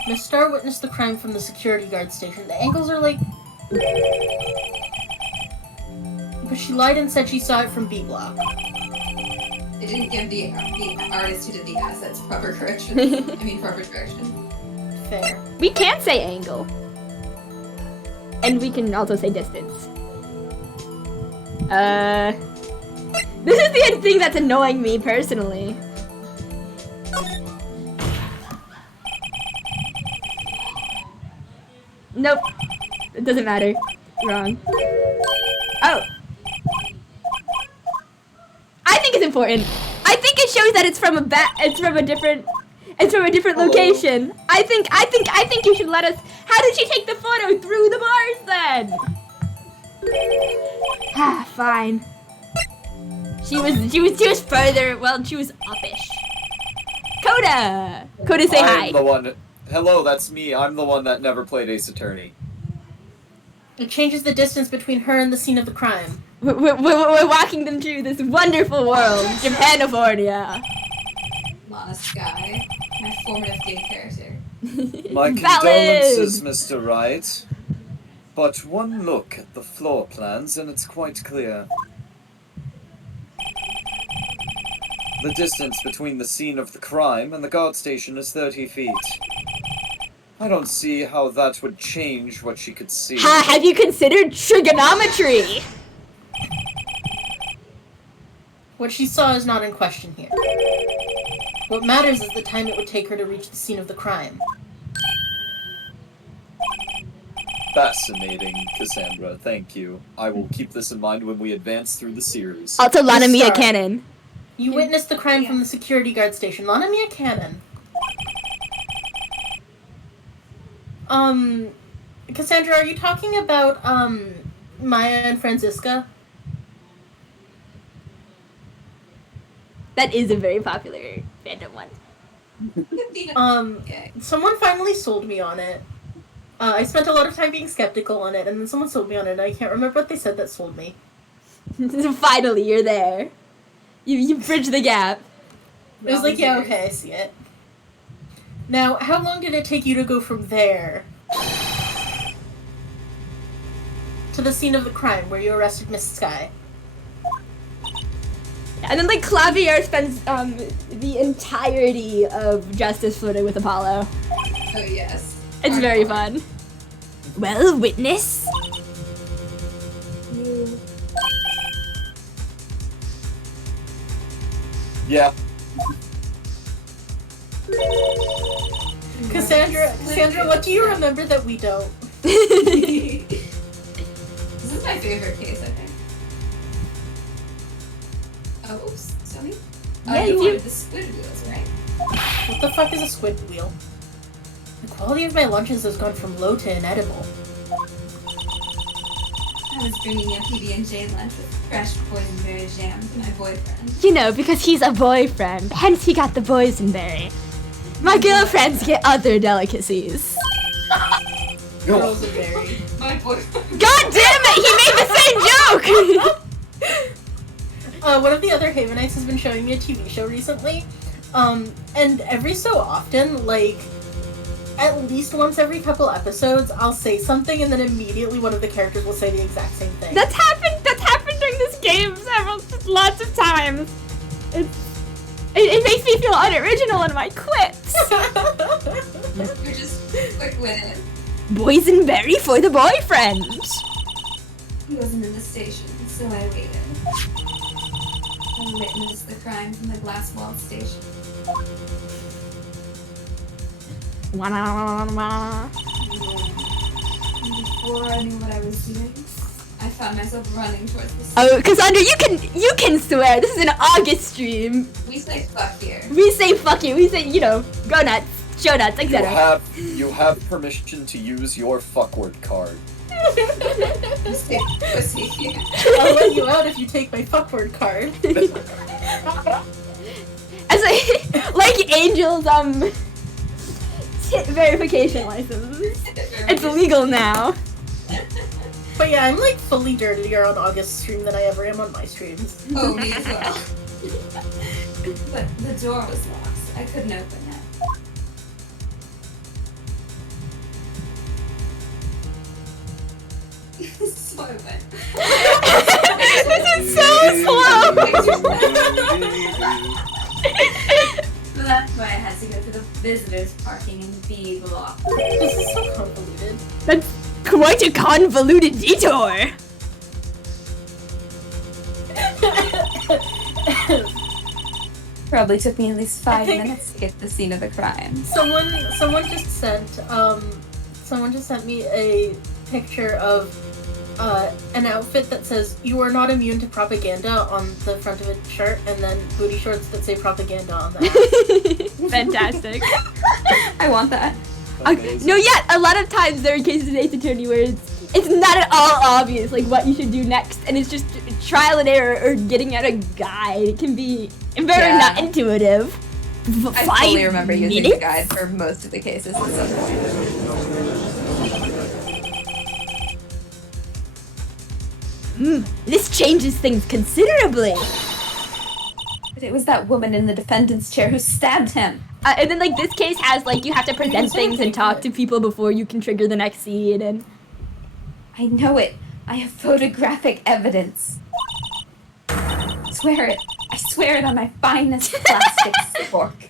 Miss Starr witnessed the crime from the security guard station. The angles are like... But she lied and said she saw it from B block. It didn't give the artist who did the assets proper correction. I mean, proper direction. Fair. We can say angle. And we can also say distance. This is the thing that's annoying me personally. Nope. It doesn't matter. Wrong. Oh. I think it's important. I think it shows that it's from a different location. I think you should let us. How did she take the photo through the bars then? Ah, fine. She was further. Well, she was uppish. Kota. Kota, say hi. I'm the one. Hello, that's me. I'm the one that never played Ace Attorney. It changes the distance between her and the scene of the crime. We're walking them through this wonderful world, Japanifornia. Lana Sky, my formative gay character. My condolences, Mr. Wright. But one look at the floor plans and it's quite clear. The distance between the scene of the crime and the guard station is 30 feet. I don't see how that would change what she could see. Have you considered trigonometry? What she saw is not in question here. What matters is the time it would take her to reach the scene of the crime. Fascinating, Cassandra. Thank you. I will keep this in mind when we advance through the series. Also, Lana Mia Star. Cannon. You witnessed the crime from the security guard station. Lana Mia Cannon. Cassandra, are you talking about, Maya and Franziska? That is a very popular fandom one. Someone finally sold me on it. I spent a lot of time being skeptical on it, and then someone sold me on it, and I can't remember what they said that sold me. Finally, you're there. You bridge the gap. It was like, yeah, okay, I see it. Now, how long did it take you to go from there to the scene of the crime where you arrested Miss Sky? And then, like, Clavier spends the entirety of Justice flirting with Apollo. Oh, yes. It's very fun. Well, witness? Yeah. Cassandra, what do you remember that we don't? This is my favorite case, I think. Oh, oops, sorry. Yeah, you you- wanted the squid wheels, right? What the fuck is a squid wheel? The quality of my lunches has gone from low to inedible. I was bringing a PB&J lunch with fresh boysenberry jam to my boyfriend. You know, because he's a boyfriend, hence he got the boysenberry. My girlfriends get other delicacies. Girls are very... My boyfriend. God damn it, he made the same joke! One of the other Havenites has been showing me a TV show recently, and every so often, like, at least once every couple episodes, I'll say something and then immediately one of the characters will say the exact same thing. That's happened during this game lots of times. It makes me feel unoriginal in my quips. You're just quick with it. Boysenberry for the boyfriend. He wasn't in the station, so I waited. I witnessed the crime from the glass-walled station. before I knew what I was doing, I found myself running towards the Oh, Cassandra, you can swear. This is an August stream. We say fuck here. We say fuck you. We say, you know, go nuts, show nuts, etc. You have permission to use your fuckword card. We say pussy here. I'll let you out if you take my fuckword card. As like Angel's verification license. It's legal now. But yeah, I'm like fully dirtier on August stream than I ever am on my streams. Oh, me as well. But the door was locked. I couldn't open it. So I went. This is so slow. So that's why I had to go to the visitors parking in B block. This is so convoluted. That's quite a convoluted detour. Probably took me at least 5 think- minutes to get to the scene of the crime. Someone just sent me a picture of an outfit that says "You are not immune to propaganda" on the front of a shirt, and then booty shorts that say propaganda on that. Fantastic. I want that. No, yeah, a lot of times there are cases in Ace Attorney where it's not at all obvious like what you should do next, and it's just trial and error or getting out a guide. It can be very Yeah. not intuitive. I fully remember using the guide for most of the cases at some point. This changes things considerably. But it was that woman in the defendant's chair who stabbed him. And then like this case has like you have to present things and talk to people before you can trigger the next scene, and I know it. I have photographic evidence. Swear it. I swear it on my finest plastic fork.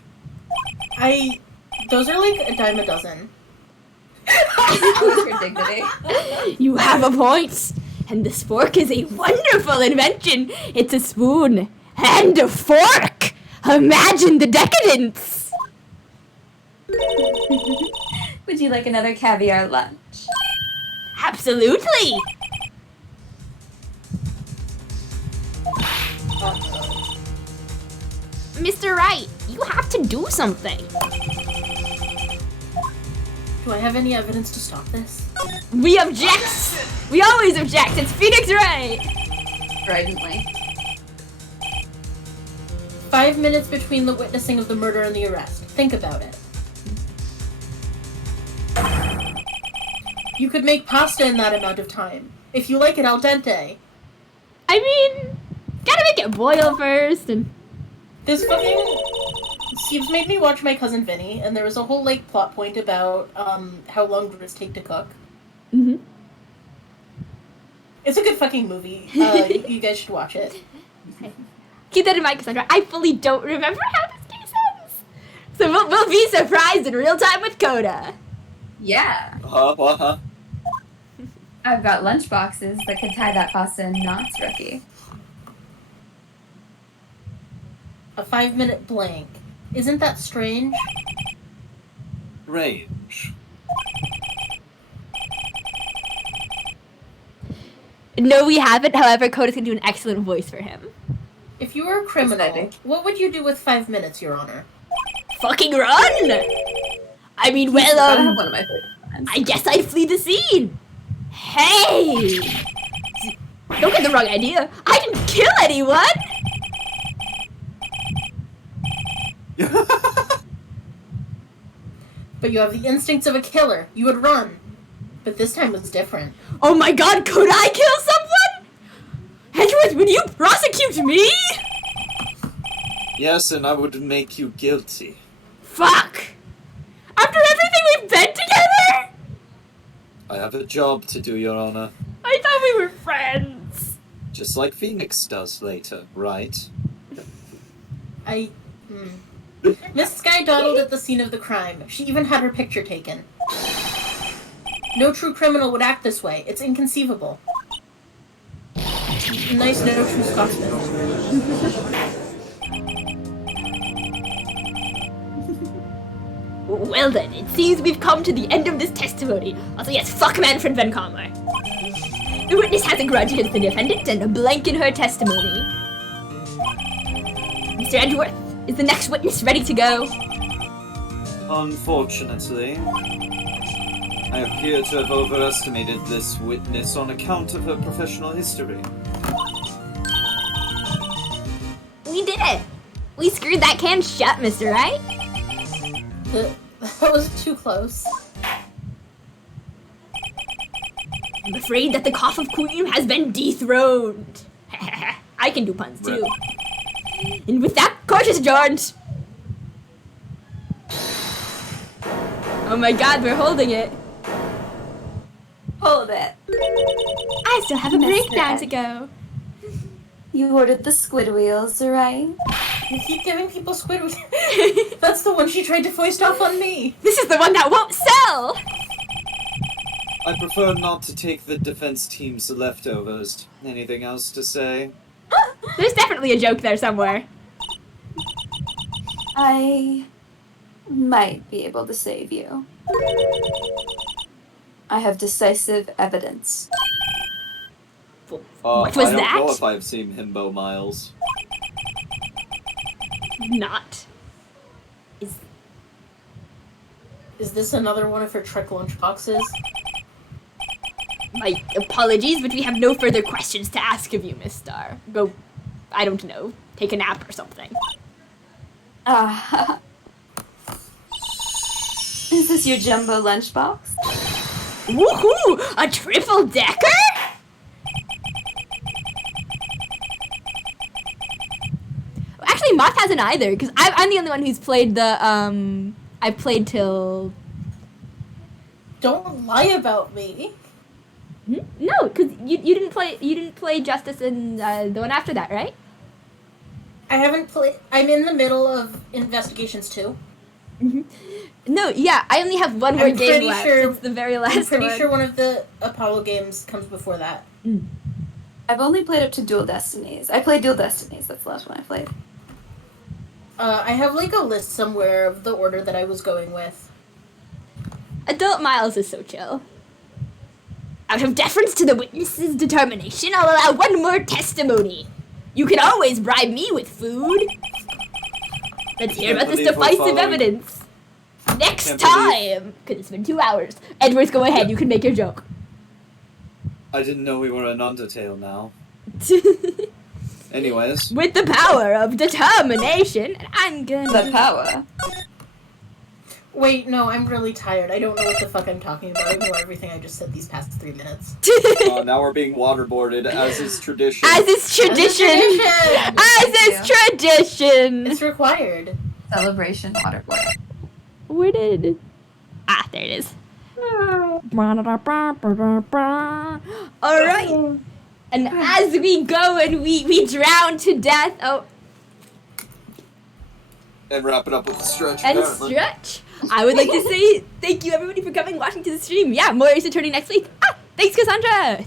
Those are like a dime a dozen. That was her dignity. you have a point. And this fork is a wonderful invention. It's a spoon and a fork. Imagine the decadence. Would you like another caviar lunch? Absolutely. Mr. Wright, you have to do something. Do I have any evidence to stop this? We object. We always object. It's Phoenix Wright. Stridently. 5 minutes between the witnessing of the murder and the arrest. Think about it. You could make pasta in that amount of time. If you like it al dente. I mean, gotta make it boil first, and This fucking... Steve's made me watch My Cousin Vinny, and there was a whole, like, plot point about, how long grits take to cook. mhm. It's a good fucking movie. You guys should watch it. Keep that in mind, Cassandra. I fully don't remember how this case ends. So we'll be surprised in real time with Kota. Yeah. Uh-huh. I've got lunch boxes that could tie that pasta in knots, rookie. A 5-minute blank. Isn't that strange? Range. No, we haven't. However, Kota's gonna do an excellent voice for him. If you were a criminal, Exciting. what would you do with 5 minutes, Your Honor? Fucking run! I mean, I well, have one of my favorite friends. I guess I'd flee the scene. Hey! Don't get the wrong idea. I didn't kill anyone! But you have the instincts of a killer. You would run. But this time was different. Oh my god, could I kill someone? Edgeworth, would you prosecute me? Yes, and I would make you guilty. Fuck! After everything we've been together? I have a job to do, Your Honor. I thought we were friends. Just like Phoenix does later, right? Miss Sky dawdled at the scene of the crime. She even had her picture taken. No true criminal would act this way. It's inconceivable. Nice no true Scotsman. Well then, it seems we've come to the end of this testimony. Also, yes, fuck Manfred Van Commer. The witness has a grudge against the defendant and a blank in her testimony. Mr. Edgeworth, is the next witness ready to go? Unfortunately, I appear to have overestimated this witness on account of her professional history. We did it! We screwed that can shut, Mr. Wright. That was too close. I'm afraid that the cough of Queen has been dethroned. I can do puns too. And with that, court is adjourned. Oh my god, we're holding it. Hold it. I still have a Mr. breakdown to go. You ordered the squid wheels, right? You keep giving people squid. That's the one she tried to foist off on me. This is the one that won't sell. I prefer not to take the defense team's leftovers. Anything else to say? There's definitely a joke there somewhere. I might be able to save you. I have decisive evidence. What was I that? don't know if I've seen Himbo Miles. Not. Is this another one of her trick lunch boxes? My apologies, but we have no further questions to ask of you, Miss Star. Go, I don't know, take a nap or something. Ah. Is this your jumbo lunchbox? Woohoo! A triple decker? Actually, Moth hasn't either, because I'm the only one who's played the, I played till... Don't lie about me. No, because you didn't play Justice in the one after that, right? I haven't played. I'm in the middle of Investigations 2. No, yeah, I only have one more I'm game pretty left. sure- It's the very last I'm pretty one. sure one of the Apollo games comes before that. I've only played up to Dual Destinies. I played Dual Destinies. That's the last one I played. I have like a list somewhere of the order that I was going with. Adult Miles is so chill. Out of deference to the witness's determination, I'll allow one more testimony. You can always bribe me with food. Let's hear about the believe we're divisive following- evidence. Next Can't believe- time! Because it's been 2 hours. Edwards, go ahead. You can make your joke. I didn't know we were in Undertale now. Anyways, With the power of determination, I'm gonna... The power. Wait, no, I'm really tired. I don't know what the fuck I'm talking about. I ignore everything I just said these past 3 minutes. now we're being waterboarded, as is tradition. As is tradition! Tradition! As is tradition! It's required. Celebration waterboard. Where did... Ah, there it is. Alright. And as we go and we drown to death... Oh, And wrap it up with a stretch, and apparently. stretch. I would like to say thank you everybody for coming watching to the stream. Yeah, more is returning next week. Ah, thanks Cassandra!